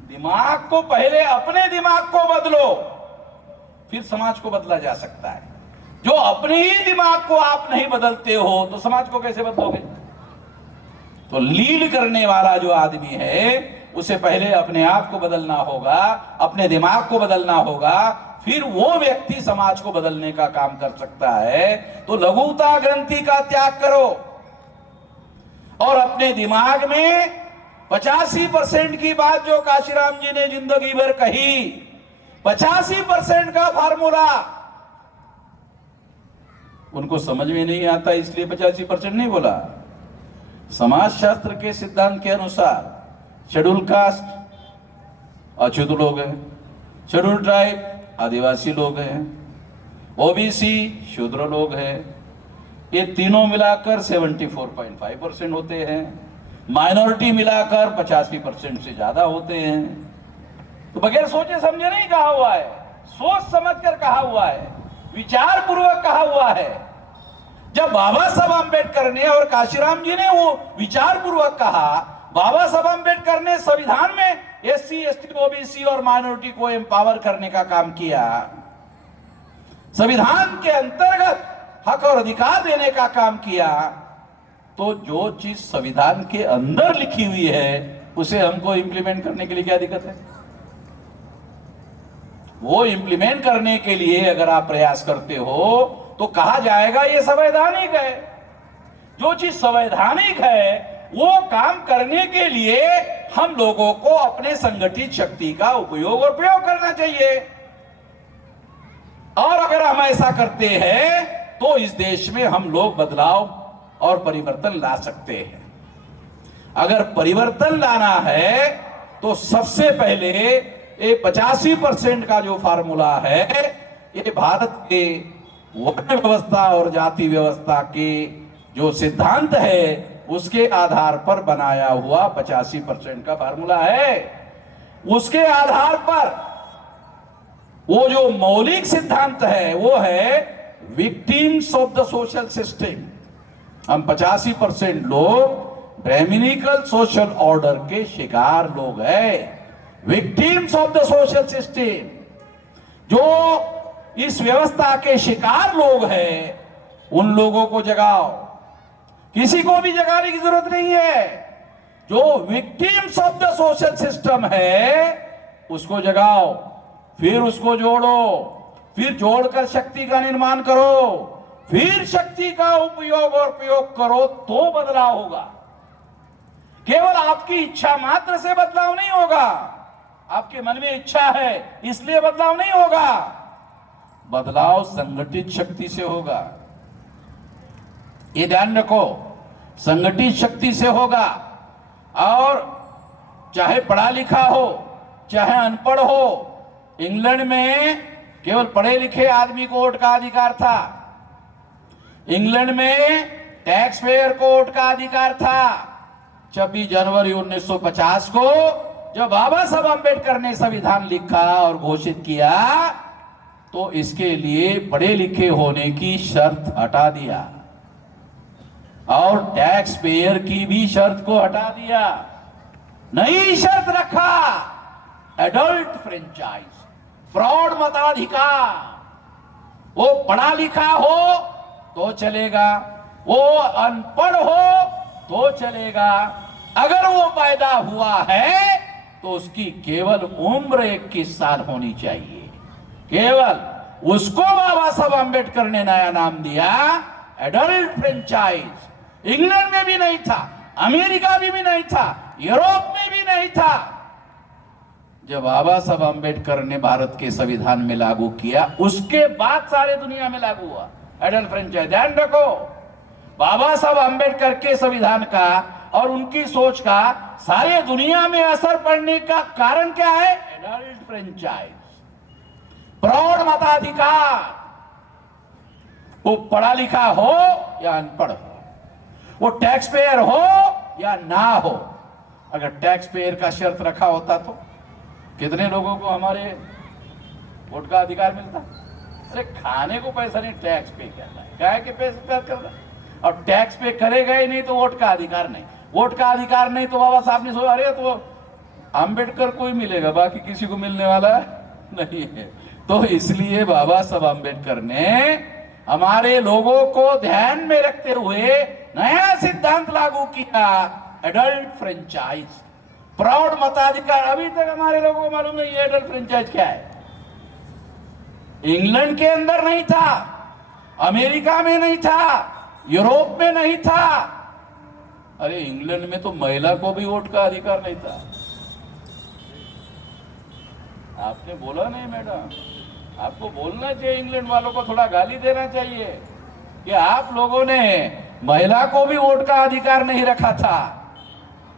दिमाग को पहले अपने दिमाग को बदलो, फिर समाज को बदला जा सकता है। जो अपने ही दिमाग को आप नहीं बदलते हो तो समाज को कैसे बदलोगे? तो लीड करने वाला जो आदमी है उसे पहले अपने आप को बदलना होगा, अपने दिमाग को बदलना होगा, फिर वो व्यक्ति समाज को बदलने का काम कर सकता है। तो लघुता ग्रंथि का त्याग करो और अपने दिमाग में 85% की बात जो काशीराम जी ने जिंदगी भर कही, 85% का फार्मूला उनको समझ में नहीं आता, इसलिए 85% नहीं बोला। समाजशास्त्र के सिद्धांत के अनुसार शेड्यूल कास्ट अछूत लोग हैं, शेड्यूल ट्राइब आदिवासी लोग हैं, ओबीसी शूद्र लोग हैं। ये तीनों मिलाकर 74.5% होते हैं। माइनॉरिटी मिलाकर 85% से ज्यादा होते हैं। तो बगैर सोचे समझे नहीं कहा हुआ है, सोच समझकर कहा हुआ है, विचार पूर्वक कहा हुआ है। जब बाबा साहब अंबेडकर ने और काशीराम जी ने वो विचार पूर्वक कहा, बाबा साहब अंबेडकर ने संविधान में एससी एसटी ओबीसी और माइनॉरिटी को एम्पावर करने का काम किया, संविधान के अंतर्गत हक और अधिकार देने का काम किया। तो जो चीज संविधान के अंदर लिखी हुई है उसे हमको इंप्लीमेंट करने के लिए क्या दिक्कत है? वो इंप्लीमेंट करने के लिए अगर आप प्रयास करते हो तो कहा जाएगा ये संवैधानिक है। जो चीज संवैधानिक है वो काम करने के लिए हम लोगों को अपने संगठित शक्ति का उपयोग और प्रयोग करना चाहिए। और अगर हम ऐसा करते हैं तो इस देश में हम लोग बदलाव और परिवर्तन ला सकते हैं। अगर परिवर्तन लाना है तो सबसे पहले ये 85% का जो फार्मूला है, ये भारत के वर्ण व्यवस्था और जाति व्यवस्था के जो सिद्धांत है उसके आधार पर बनाया हुआ 85% का फार्मूला है। उसके आधार पर वो जो मौलिक सिद्धांत है वो है victims of the social system. हम 85% लोग ब्राह्मणिकल सोशल ऑर्डर के शिकार लोग हैं, victims of the social system. जो इस व्यवस्था के शिकार लोग हैं उन लोगों को जगाओ, किसी को भी जगाने की जरूरत नहीं है। जो victims of the social system है उसको जगाओ, फिर उसको जोड़ो, फिर जोड़कर शक्ति का निर्माण करो, फिर शक्ति का उपयोग और प्रयोग करो तो बदलाव होगा। केवल आपकी इच्छा मात्र से बदलाव नहीं होगा। आपके मन में इच्छा है इसलिए बदलाव नहीं होगा, बदलाव संगठित शक्ति से होगा। ये ध्यान रखो, संगठित शक्ति से होगा। और चाहे पढ़ा लिखा हो चाहे अनपढ़ हो, इंग्लैंड में केवल पढ़े लिखे आदमी को वोट का अधिकार था। इंग्लैंड में टैक्स पेयर को वोट का अधिकार था। 26 जनवरी 1950 को जब बाबा साहब अम्बेडकर ने संविधान लिखा और घोषित किया तो इसके लिए पढ़े लिखे होने की शर्त हटा दिया और टैक्स पेयर की भी शर्त को हटा दिया। नई शर्त रखा, एडल्ट फ्रेंचाइज, प्रौढ़ मताधिकार। वो पढ़ा लिखा हो तो चलेगा, वो अनपढ़ हो तो चलेगा। अगर वो पैदा हुआ है तो उसकी केवल उम्र 21 साल होनी चाहिए। केवल उसको बाबा साहब अम्बेडकर ने नया नाम दिया एडल्ट फ्रेंचाइज। इंग्लैंड में भी नहीं था, अमेरिका में भी नहीं था, यूरोप में भी नहीं था। जब बाबा साहब अम्बेडकर ने भारत के संविधान में लागू किया उसके बाद सारे दुनिया में लागू हुआ एडल्ट फ्रेंचाइज। ध्यान रखो, बाबा साहब अम्बेडकर के संविधान का और उनकी सोच का सारे दुनिया में असर पड़ने का कारण क्या है? एडल्ट फ्रेंचाइज, प्रौढ़ मताधिकार। वो पढ़ा लिखा हो या अनपढ़ हो, वो टैक्स पेयर हो या ना हो। अगर टैक्स पेयर का शर्त रखा होता तो कितने लोगों को हमारे वोट का अधिकार मिलता? अरे खाने को पैसा नहीं, टैक्स पे करना है, क्या है कि पैसे पे करना है। और टैक्स पे करेगा ही नहीं तो वोट का अधिकार नहीं। वोट का अधिकार नहीं तो बाबा साहब ने सोचा अरे तो अम्बेडकर को ही मिलेगा, बाकी किसी को मिलने वाला नहीं है। तो इसलिए बाबा साहब अम्बेडकर ने हमारे लोगों को ध्यान में रखते हुए नया सिद्धांत लागू किया, एडल्ट फ्रेंचाइज, प्रौढ़ मताधिकार। अभी तक हमारे लोगों को मालूम नहीं है एडल्ट फ्रेंचाइज क्या है। इंग्लैंड के अंदर नहीं था, अमेरिका में नहीं था, यूरोप में नहीं था। अरे इंग्लैंड में तो महिला को भी वोट का अधिकार नहीं था। आपने बोला नहीं मैडम, आपको बोलना चाहिए, इंग्लैंड वालों को थोड़ा गाली देना चाहिए कि आप लोगों ने महिला को भी वोट का अधिकार नहीं रखा था।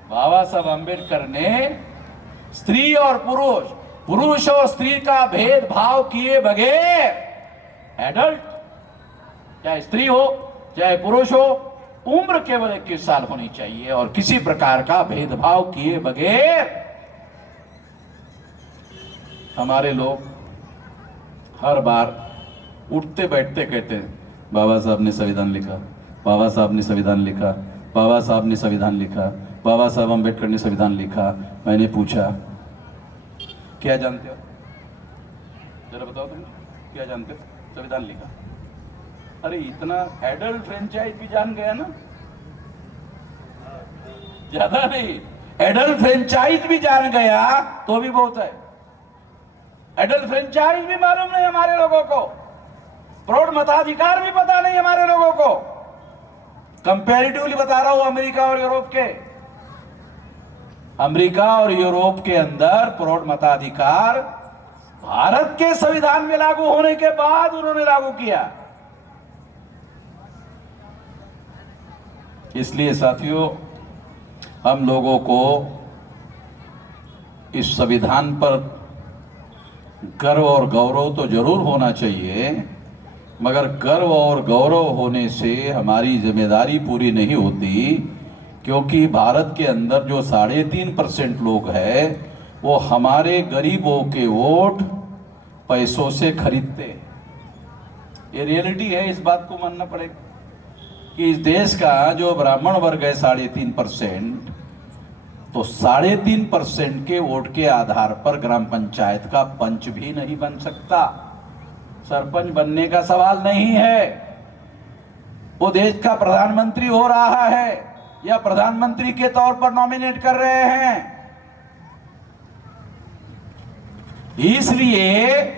बाबा साहब अम्बेडकर ने स्त्री और पुरुष, पुरुष और स्त्री का भेदभाव किए बगैर एडल्ट, चाहे स्त्री हो चाहे पुरुष हो, उम्र केवल 21 साल होनी चाहिए और किसी प्रकार का भेदभाव किए बगैर। हमारे लोग हर बार उठते बैठते कहते हैं बाबा साहब ने संविधान लिखा, बाबा साहब ने संविधान लिखा, बाबा साहब ने संविधान लिखा, बाबा साहब अम्बेडकर ने संविधान लिखा। मैंने पूछा क्या जानते हो, जरा बताओ तुम क्या जानते हो? संविधान लिखा। अरे इतना एडल्ट फ्रेंचाइज भी जान गया ना, ज्यादा नहीं, एडल्ट फ्रेंचाइज भी जान गया तो भी बहुत है। एडल्ट फ्रेंचाइज भी मालूम नहीं हमारे लोगों को, प्रौढ़ मताधिकार भी पता नहीं हमारे लोगों को। कंपैरेटिवली बता रहा हूं अमेरिका और यूरोप के, अमेरिका और यूरोप के अंदर प्रौढ़ मताधिकार भारत के संविधान में लागू होने के बाद उन्होंने लागू किया। इसलिए साथियों, हम लोगों को इस संविधान पर गर्व और गौरव तो जरूर होना चाहिए, मगर गर्व और गौरव होने से हमारी जिम्मेदारी पूरी नहीं होती, क्योंकि भारत के अंदर जो 3.5% लोग हैं वो हमारे गरीबों के वोट पैसों से खरीदते हैं। ये रियलिटी है, इस बात को मानना पड़ेगा कि इस देश का जो ब्राह्मण वर्ग है 3.5%, तो 3.5% के वोट के आधार पर ग्राम पंचायत का पंच भी नहीं बन सकता, सरपंच बनने का सवाल नहीं है। वो देश का प्रधानमंत्री हो रहा है या प्रधानमंत्री के तौर पर नॉमिनेट कर रहे हैं। इसलिए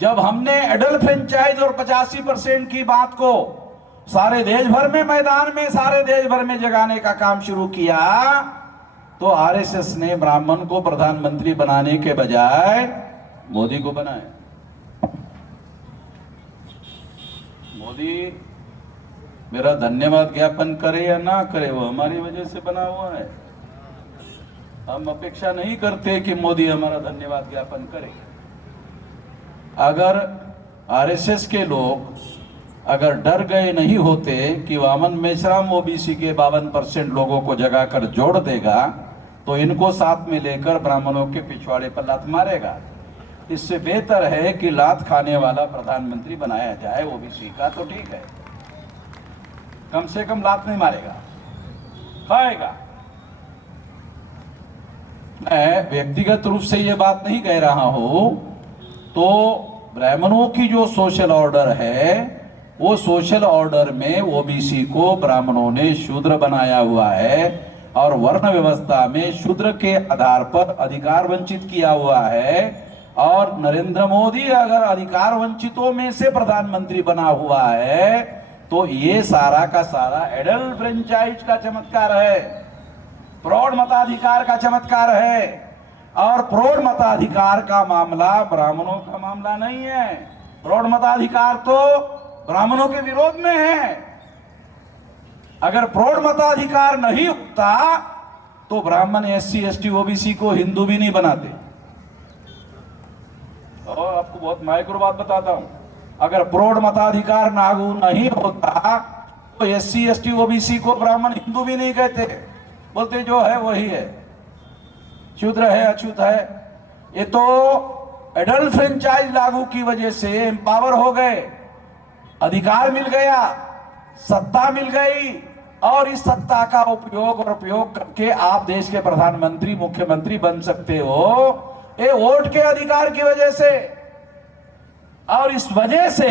जब हमने एडल्ट फ्रेंचाइज और 85% की बात को सारे देश भर में मैदान में सारे देश भर में जगाने का काम शुरू किया, तो आरएसएस ने ब्राह्मण को प्रधानमंत्री बनाने के बजाय मोदी को बनाया। मोदी मेरा धन्यवाद ज्ञापन करे या ना करे, वो हमारी वजह से बना हुआ है। हम अपेक्षा नहीं करते कि मोदी हमारा धन्यवाद ज्ञापन करे। अगर आरएसएस के लोग अगर डर गए नहीं होते कि वामन मेश्राम ओबीसी के 52% लोगों को जगाकर जोड़ देगा, तो इनको साथ में लेकर ब्राह्मणों के पिछवाड़े पर लात मारेगा। इससे बेहतर है कि लात खाने वाला प्रधानमंत्री बनाया जाए ओबीसी का, तो ठीक है, कम से कम लात नहीं मारेगा, खाएगा। मैं व्यक्तिगत रूप से ये बात नहीं कह रहा हूं, तो ब्राह्मणों की जो सोशल ऑर्डर है, वो सोशल ऑर्डर में ओबीसी को ब्राह्मणों ने शूद्र बनाया हुआ है और वर्ण व्यवस्था में शूद्र के आधार पर अधिकार वंचित किया हुआ है। और नरेंद्र मोदी अगर अधिकार वंचितों में से प्रधानमंत्री बना हुआ है, तो ये सारा का सारा एडल्ट फ्रेंचाइज का चमत्कार है, प्रौढ़ मताधिकार का चमत्कार है। और प्रौढ़ मताधिकार का मामला ब्राह्मणों का मामला नहीं है। प्रौढ़ मताधिकार तो ब्राह्मणों के विरोध में है। अगर प्रौढ़ मताधिकार नहीं होता तो ब्राह्मण एससी एसटी ओबीसी को हिंदू भी नहीं बनाते। और आपको बहुत माइक्रो बात बताता हूं, अगर प्रौढ़ मताधिकार लागू नहीं होता तो एससी एसटी ओबीसी को ब्राह्मण हिंदू भी नहीं कहते, बोलते जो है वही है, शूद्र है, अछूत है। ये तो एडल्ट फ्रेंचाइज लागू की वजह से एम्पावर हो गए, अधिकार मिल गया, सत्ता मिल गई, और इस सत्ता का उपयोग और उपयोग करके आप देश के प्रधानमंत्री मुख्यमंत्री बन सकते हो, ये वोट के अधिकार की वजह से। और इस वजह से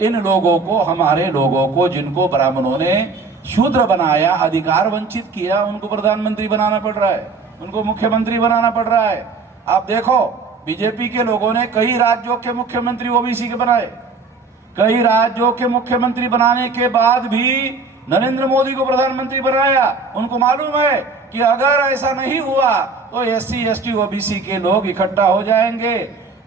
इन लोगों को, हमारे लोगों को, जिनको ब्राह्मणों ने शूद्र बनाया, अधिकार वंचित किया, उनको प्रधानमंत्री बनाना पड़ रहा है, उनको मुख्यमंत्री बनाना पड़ रहा है। आप देखो, बीजेपी के लोगों ने कई राज्यों के मुख्यमंत्री ओबीसी के बनाए, कई राज्यों के मुख्यमंत्री बनाने के बाद भी नरेंद्र मोदी को प्रधानमंत्री बनाया। उनको मालूम है कि अगर ऐसा नहीं हुआ तो एससी एसटी ओबीसी के लोग इकट्ठा हो जाएंगे,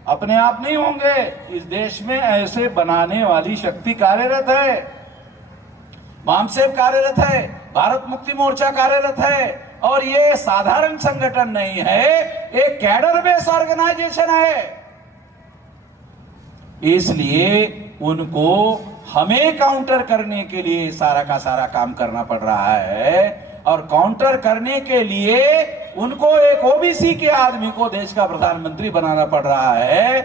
अपने आप नहीं होंगे। इस देश में ऐसे बनाने वाली शक्ति कार्यरत है, वामसेव कार्यरत है, भारत मुक्ति मोर्चा कार्यरत है, और ये साधारण संगठन नहीं है, एक कैडर बेस ऑर्गेनाइजेशन है। इसलिए उनको हमें काउंटर करने के लिए सारा का सारा काम करना पड़ रहा है, और काउंटर करने के लिए उनको एक ओबीसी के आदमी को देश का प्रधानमंत्री बनाना पड़ रहा है।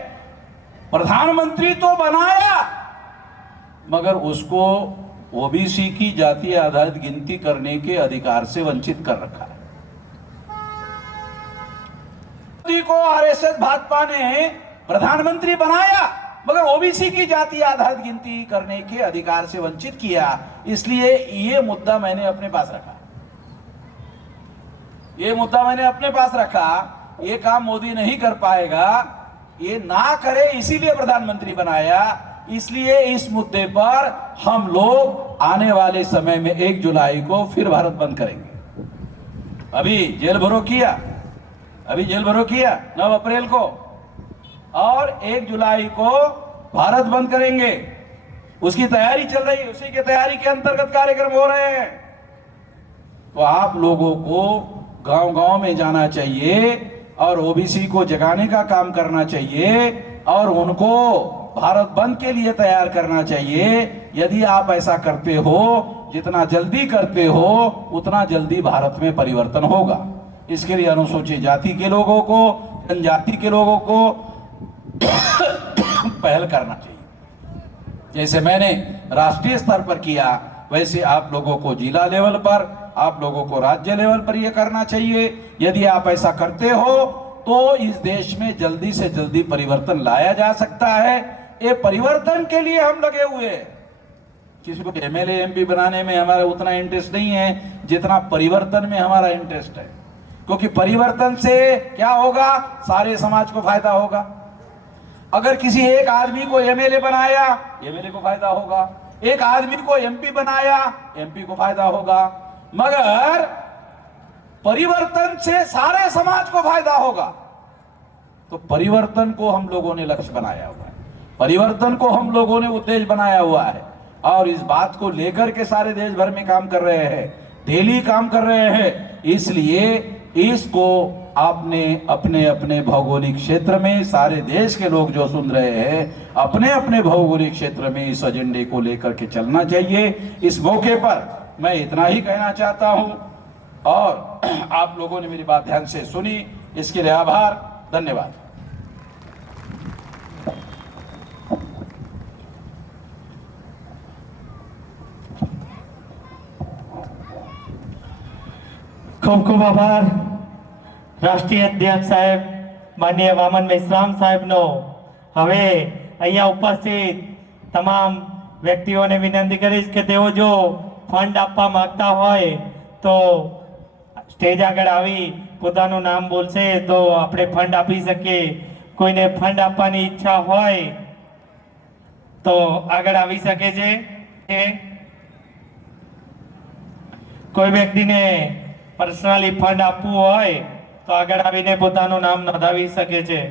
प्रधानमंत्री तो बनाया, मगर उसको ओबीसी की जातीय आधारित गिनती करने के अधिकार से वंचित कर रखा है। मोदी को आरएसएस भाजपा ने प्रधानमंत्री बनाया, मगर ओबीसी की जातीय आधारित गिनती करने के अधिकार से वंचित किया। इसलिए ये मुद्दा मैंने अपने पास रखा, ये काम मोदी नहीं कर पाएगा, ये ना करे, इसीलिए प्रधानमंत्री बनाया। इसलिए इस मुद्दे पर हम लोग आने वाले समय में 1 जुलाई को फिर भारत बंद करेंगे। अभी जेल भरो किया 9 अप्रैल को, और 1 जुलाई को भारत बंद करेंगे। उसकी तैयारी चल रही है, उसी की तैयारी के अंतर्गत कार्यक्रम हो रहे हैं। तो आप लोगों को गांव-गांव में जाना चाहिए और ओबीसी को जगाने का काम करना चाहिए, और उनको भारत बंद के लिए तैयार करना चाहिए। यदि आप ऐसा करते हो, जितना जल्दी करते हो, उतना जल्दी भारत में परिवर्तन होगा। इसके लिए अनुसूचित जाति के लोगों को, जनजाति के लोगों को पहल करना चाहिए। जैसे मैंने राष्ट्रीय स्तर पर किया, वैसे आप लोगों को जिला लेवल पर, आप लोगों को राज्य लेवल पर यह करना चाहिए। यदि आप ऐसा करते हो तो इस देश में जल्दी से जल्दी परिवर्तन लाया जा सकता है। ये परिवर्तन के लिए हम लगे हुए हैं। किसी को एमएलए एमपी बनाने में हमारा उतना इंटरेस्ट नहीं है जितना परिवर्तन में हमारा इंटरेस्ट है, क्योंकि परिवर्तन से क्या होगा, सारे समाज को फायदा होगा। अगर किसी एक आदमी को एमएलए बनाया, एमएलए को फायदा होगा, एक आदमी को एमपी बनाया, एमपी को फायदा होगा, मगर परिवर्तन से सारे समाज को फायदा होगा। तो परिवर्तन को हम लोगों ने लक्ष्य बनाया हुआ है, परिवर्तन को हम लोगों ने उद्देश्य बनाया हुआ है, और इस बात को लेकर के सारे देश भर में काम कर रहे हैं, डेली काम कर रहे हैं। इसलिए इसको आपने अपने अपने भौगोलिक क्षेत्र में, सारे देश के लोग जो सुन रहे हैं, अपने अपने भौगोलिक क्षेत्र में इस एजेंडे को लेकर के चलना चाहिए। इस मौके पर मैं इतना ही कहना चाहता हूं, और आप लोगों ने मेरी बात ध्यान से सुनी, इसके लिए आभार, धन्यवाद। खूब खूब आभार રાષ્ટ્રીય અધ્યક્ષ સાહેબ માનનીય વામન મેશ્રામ સાહેબનો। હવે અહીંયા ઉપસ્થિત તમામ વ્યક્તિઓને વિનંતી કરીશ કે તેઓ જો ફંડ આપવા માંગતા હોય તો સ્ટેજ આગળ આવી પોતાનું નામ બોલશે તો આપણે ફંડ આપી શકીએ। કોઈને ફંડ આપવાની ઈચ્છા હોય તો આગળ આવી શકે છે। કોઈ વ્યક્તિને પર્સનલી ફંડ આપવું હોય તો આગળ આવીને પોતાનું નામ નોંધાવી શકે છે।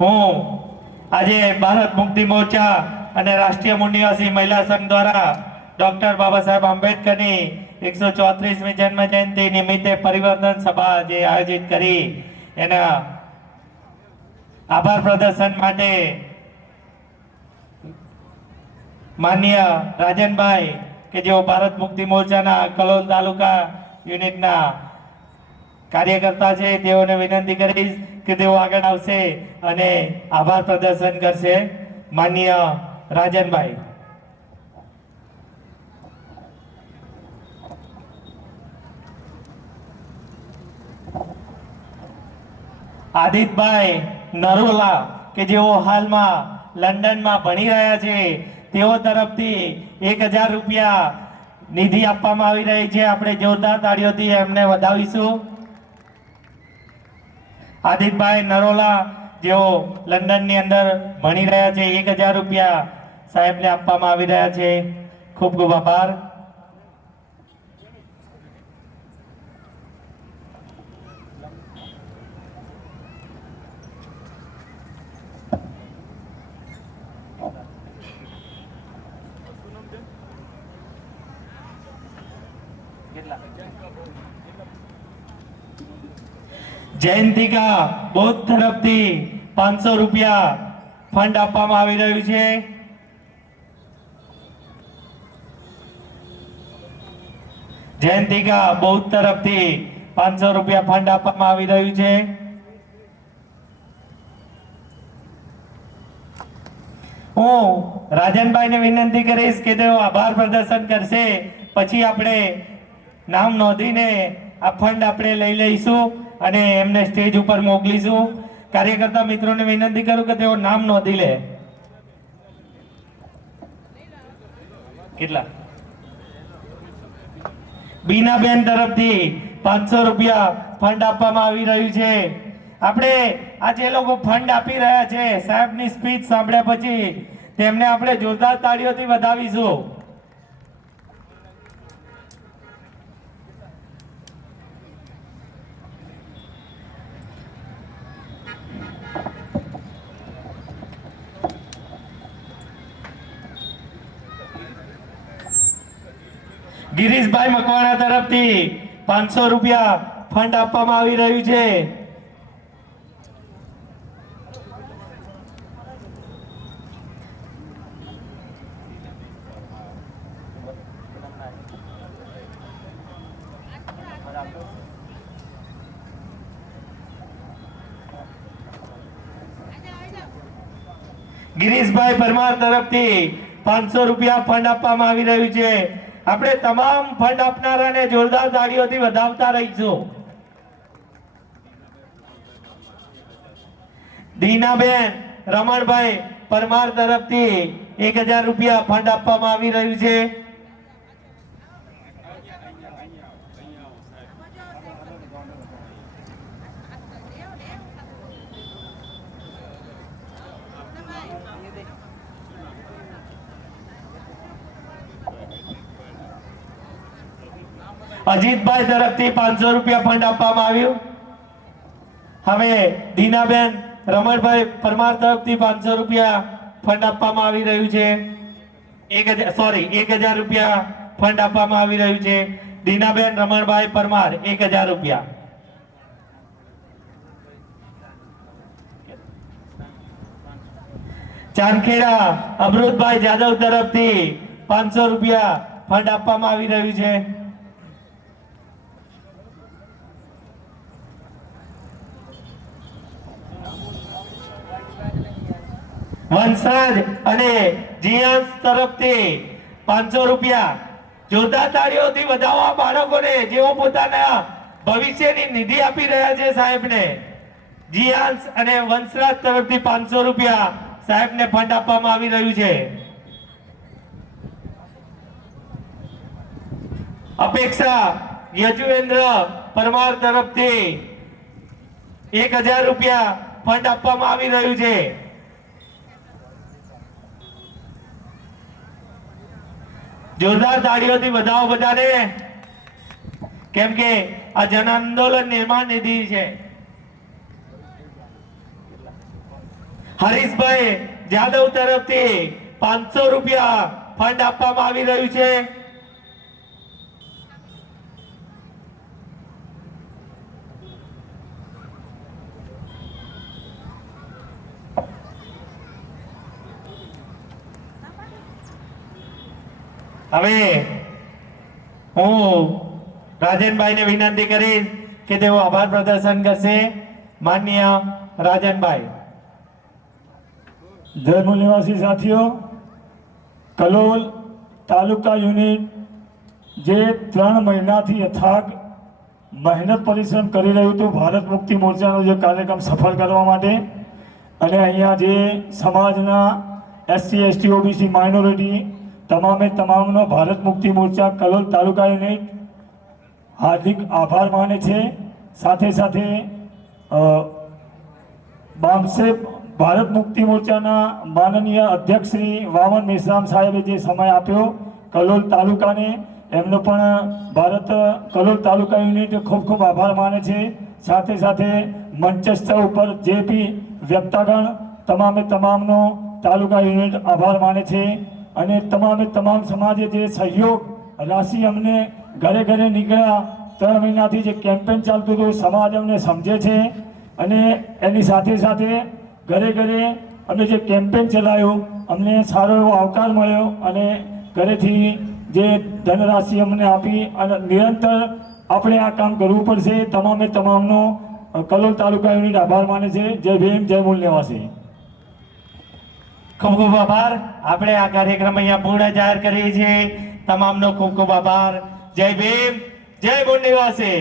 હું આજે ભારત મુક્તિ મોરચા અને રાષ્ટ્રીય મૂળ નિવાસી મહિલા સંઘ દ્વારા ડોક્ટર બાબા સાહેબ આંબેડકરની 134મી જન્મ જયંતિ નિમિત્તે પરિવર્તન સભા જે આયોજિત કરી એના આભાર પ્રદર્શન માટે માનનીય રાજનભાઈ કે જેઓ ભારત મુક્તિ મોરચાના કલોલ તાલુકા યુનિટના કાર્યકર્તા છે, તેઓને વિનંતી કરીશ કે તેઓ આગળ આવશે અને આભાર પ્રદર્શન કરશે। માનનીય રાજનભાઈ। આદિતભાઈ નરોલા કે જેઓ હાલમાં લંડનમાં ભણી રહ્યા છે, તેઓ તરફથી 1000 રૂપિયા નિધિ આપવામાં આવી રહી છે। આપણે જોરદાર તાળીઓથી એમને વધાવીશું। આદિતભાઈ નરોલા જેઓ લંડનની અંદર ભણી રહ્યા છે, 1000 રૂપિયા સાહેબને આપવામાં આવી રહ્યા છે। ખૂબ ખૂબ આભાર। જયંતિકા બૌદ્ધ તરફથી 500 રૂપિયા ફંડ આપવામાં આવી રહ્યું છે। જયંતિકા બૌદ્ધ તરફથી 500 રૂપિયા ફંડ આપવામાં આવી રહ્યું છે। હું રાજનભાઈને વિનંતી કરીશ કે તેઓ આભાર પ્રદર્શન કરશે, પછી આપણે નામ નોંધીને આ ફંડ આપણે લઈ લઈશું અને એમને સ્ટેજ ઉપર મોકલીશું। કાર્યકર્તા મિત્રોને વિનંતી કરું કે તેઓ નામ નોંધી લે। કેટલા? બીનાબેન તરફથી 500 રૂપિયા ફંડ આપવામાં આવી રહ્યું છે। આપણે આ જે લોકો ફંડ આપી રહ્યા છે, સાહેબની સ્પીચ સાંભળ્યા પછી તેમને આપણે જોરદાર તાળીઓથી વધાવીશું। ગિરીશભાઈ મકવાણા તરફથી 500 રૂપિયા ફંડ આપવામાં આવી રહ્યું છે। ગિરીશભાઈ પરમાર તરફથી 500 રૂપિયા ફંડ આપવામાં આવી રહ્યું છે. આપણે તમામ ફંડ આપનારાને જોરદાર તાળીઓથી વધાવતા રહીશું. દીનાબેન રમણભાઈ પરમાર તરફથી 1000 રૂપિયા ફંડ આપવામાં આવી રહ્યું છે. અજીતભાઈ તરફથી 500 રૂપિયા ફંડ આપવામાં આવ્યું. હવે દીનાબેન રમણભાઈ પરમાર તરફથી 500 રૂપિયા ફંડ આપવામાં આવી રહ્યું છે. 1000 રૂપિયા ફંડ આપવામાં આવી રહ્યું છે. દીનાબેન રમણભાઈ પરમાર 1000 રૂપિયા. ચાંદખેડા અમૃતભાઈ જાદવ તરફથી 500 રૂપિયા ફંડ આપવામાં આવી રહ્યું છે. વંશરાજ અને જીયાંશ તરફથી 500 રૂપિયા. જોરદાર તાળીઓથી વધાવવા બાળકોને જેઓ પોતાના ભવિષ્યની નિધિ આપી રહ્યા છે સાહેબને. જીયાંશ અને વંશરાજ તરફથી 500 રૂપિયા સાહેબને ફંડ આપવામાં આવી રહ્યું છે. અપેક્ષા યજુવેન્દ્ર પરમાર તરફથી 1000 રૂપિયા ફંડ આપવામાં આવી રહ્યું છે. જોરદાર તાળીઓથી વધાવો બધાને, કેમ કે આ જન આંદોલન નિર્માણ નિધિ છે. હરીશભાઈ જાદવ તરફથી 500 રૂપિયા ફંડ આપવામાં આવી રહ્યું છે. હવે હું રાજનભાઈને વિનંતી કરીશ કે તેઓ આભાર પ્રદર્શન કરશે. માનનીય રાજનભાઈ. જયપુર નિવાસી સાથીઓ, કલોલ તાલુકા યુનિટ જે 3 મહિનાથી અથાગ મહેનત પરિશ્રમ કરી રહ્યું હતું ભારત મુક્તિ મોરચાનો જે કાર્યક્રમ સફળ કરવા માટે, અને અહીંયા જે સમાજના SC ST OBC માઇનોરિટી તમામનો ભારત મુક્તિ મોરચા કલોલ તાલુકા યુનિટ હાર્દિક આભાર માને છે. સાથે સાથે બામસે ભારત મુક્તિ મોરચાના માનનીય અધ્યક્ષ શ્રી વામન મેશ્રામ સાહેબે જે સમય આપ્યો કલોલ તાલુકાને, એમનો પણ કલોલ તાલુકા યુનિટ ખૂબ ખૂબ આભાર માને છે. સાથે સાથે મંચસ્થ ઉપર જે બી વ્યક્તિગણ તમામનો તાલુકા યુનિટ આભાર માને છે. અને તમામ સમાજે જે સહયોગ રાશિ અમને ઘરે ઘરે નીકળ્યા 3 મહિનાથી જે કેમ્પેન ચાલતું હતું, સમાજ અમને સમજે છે. અને એની સાથે સાથે ઘરે ઘરે અમે જે કેમ્પેન ચલાવ્યું અમને સારો એવો આવકાર મળ્યો, અને ઘરેથી જે ધનરાશિ અમને આપી, અને નિરંતર આપણે આ કામ કરવું પડશે. તમામનો કલોલ તાલુકા યુનિટ આભાર માને છે. જય ભીમ, જય મૂળ નિવાસી. ખૂબ ખૂબ આભાર. આપણે આ કાર્યક્રમ અહીંયા પૂર્ણ જાહેર કરીએ છીએ. તમામનો ખૂબ ખૂબ આભાર. જય ભીમ, જય મૂળ નિવાસી.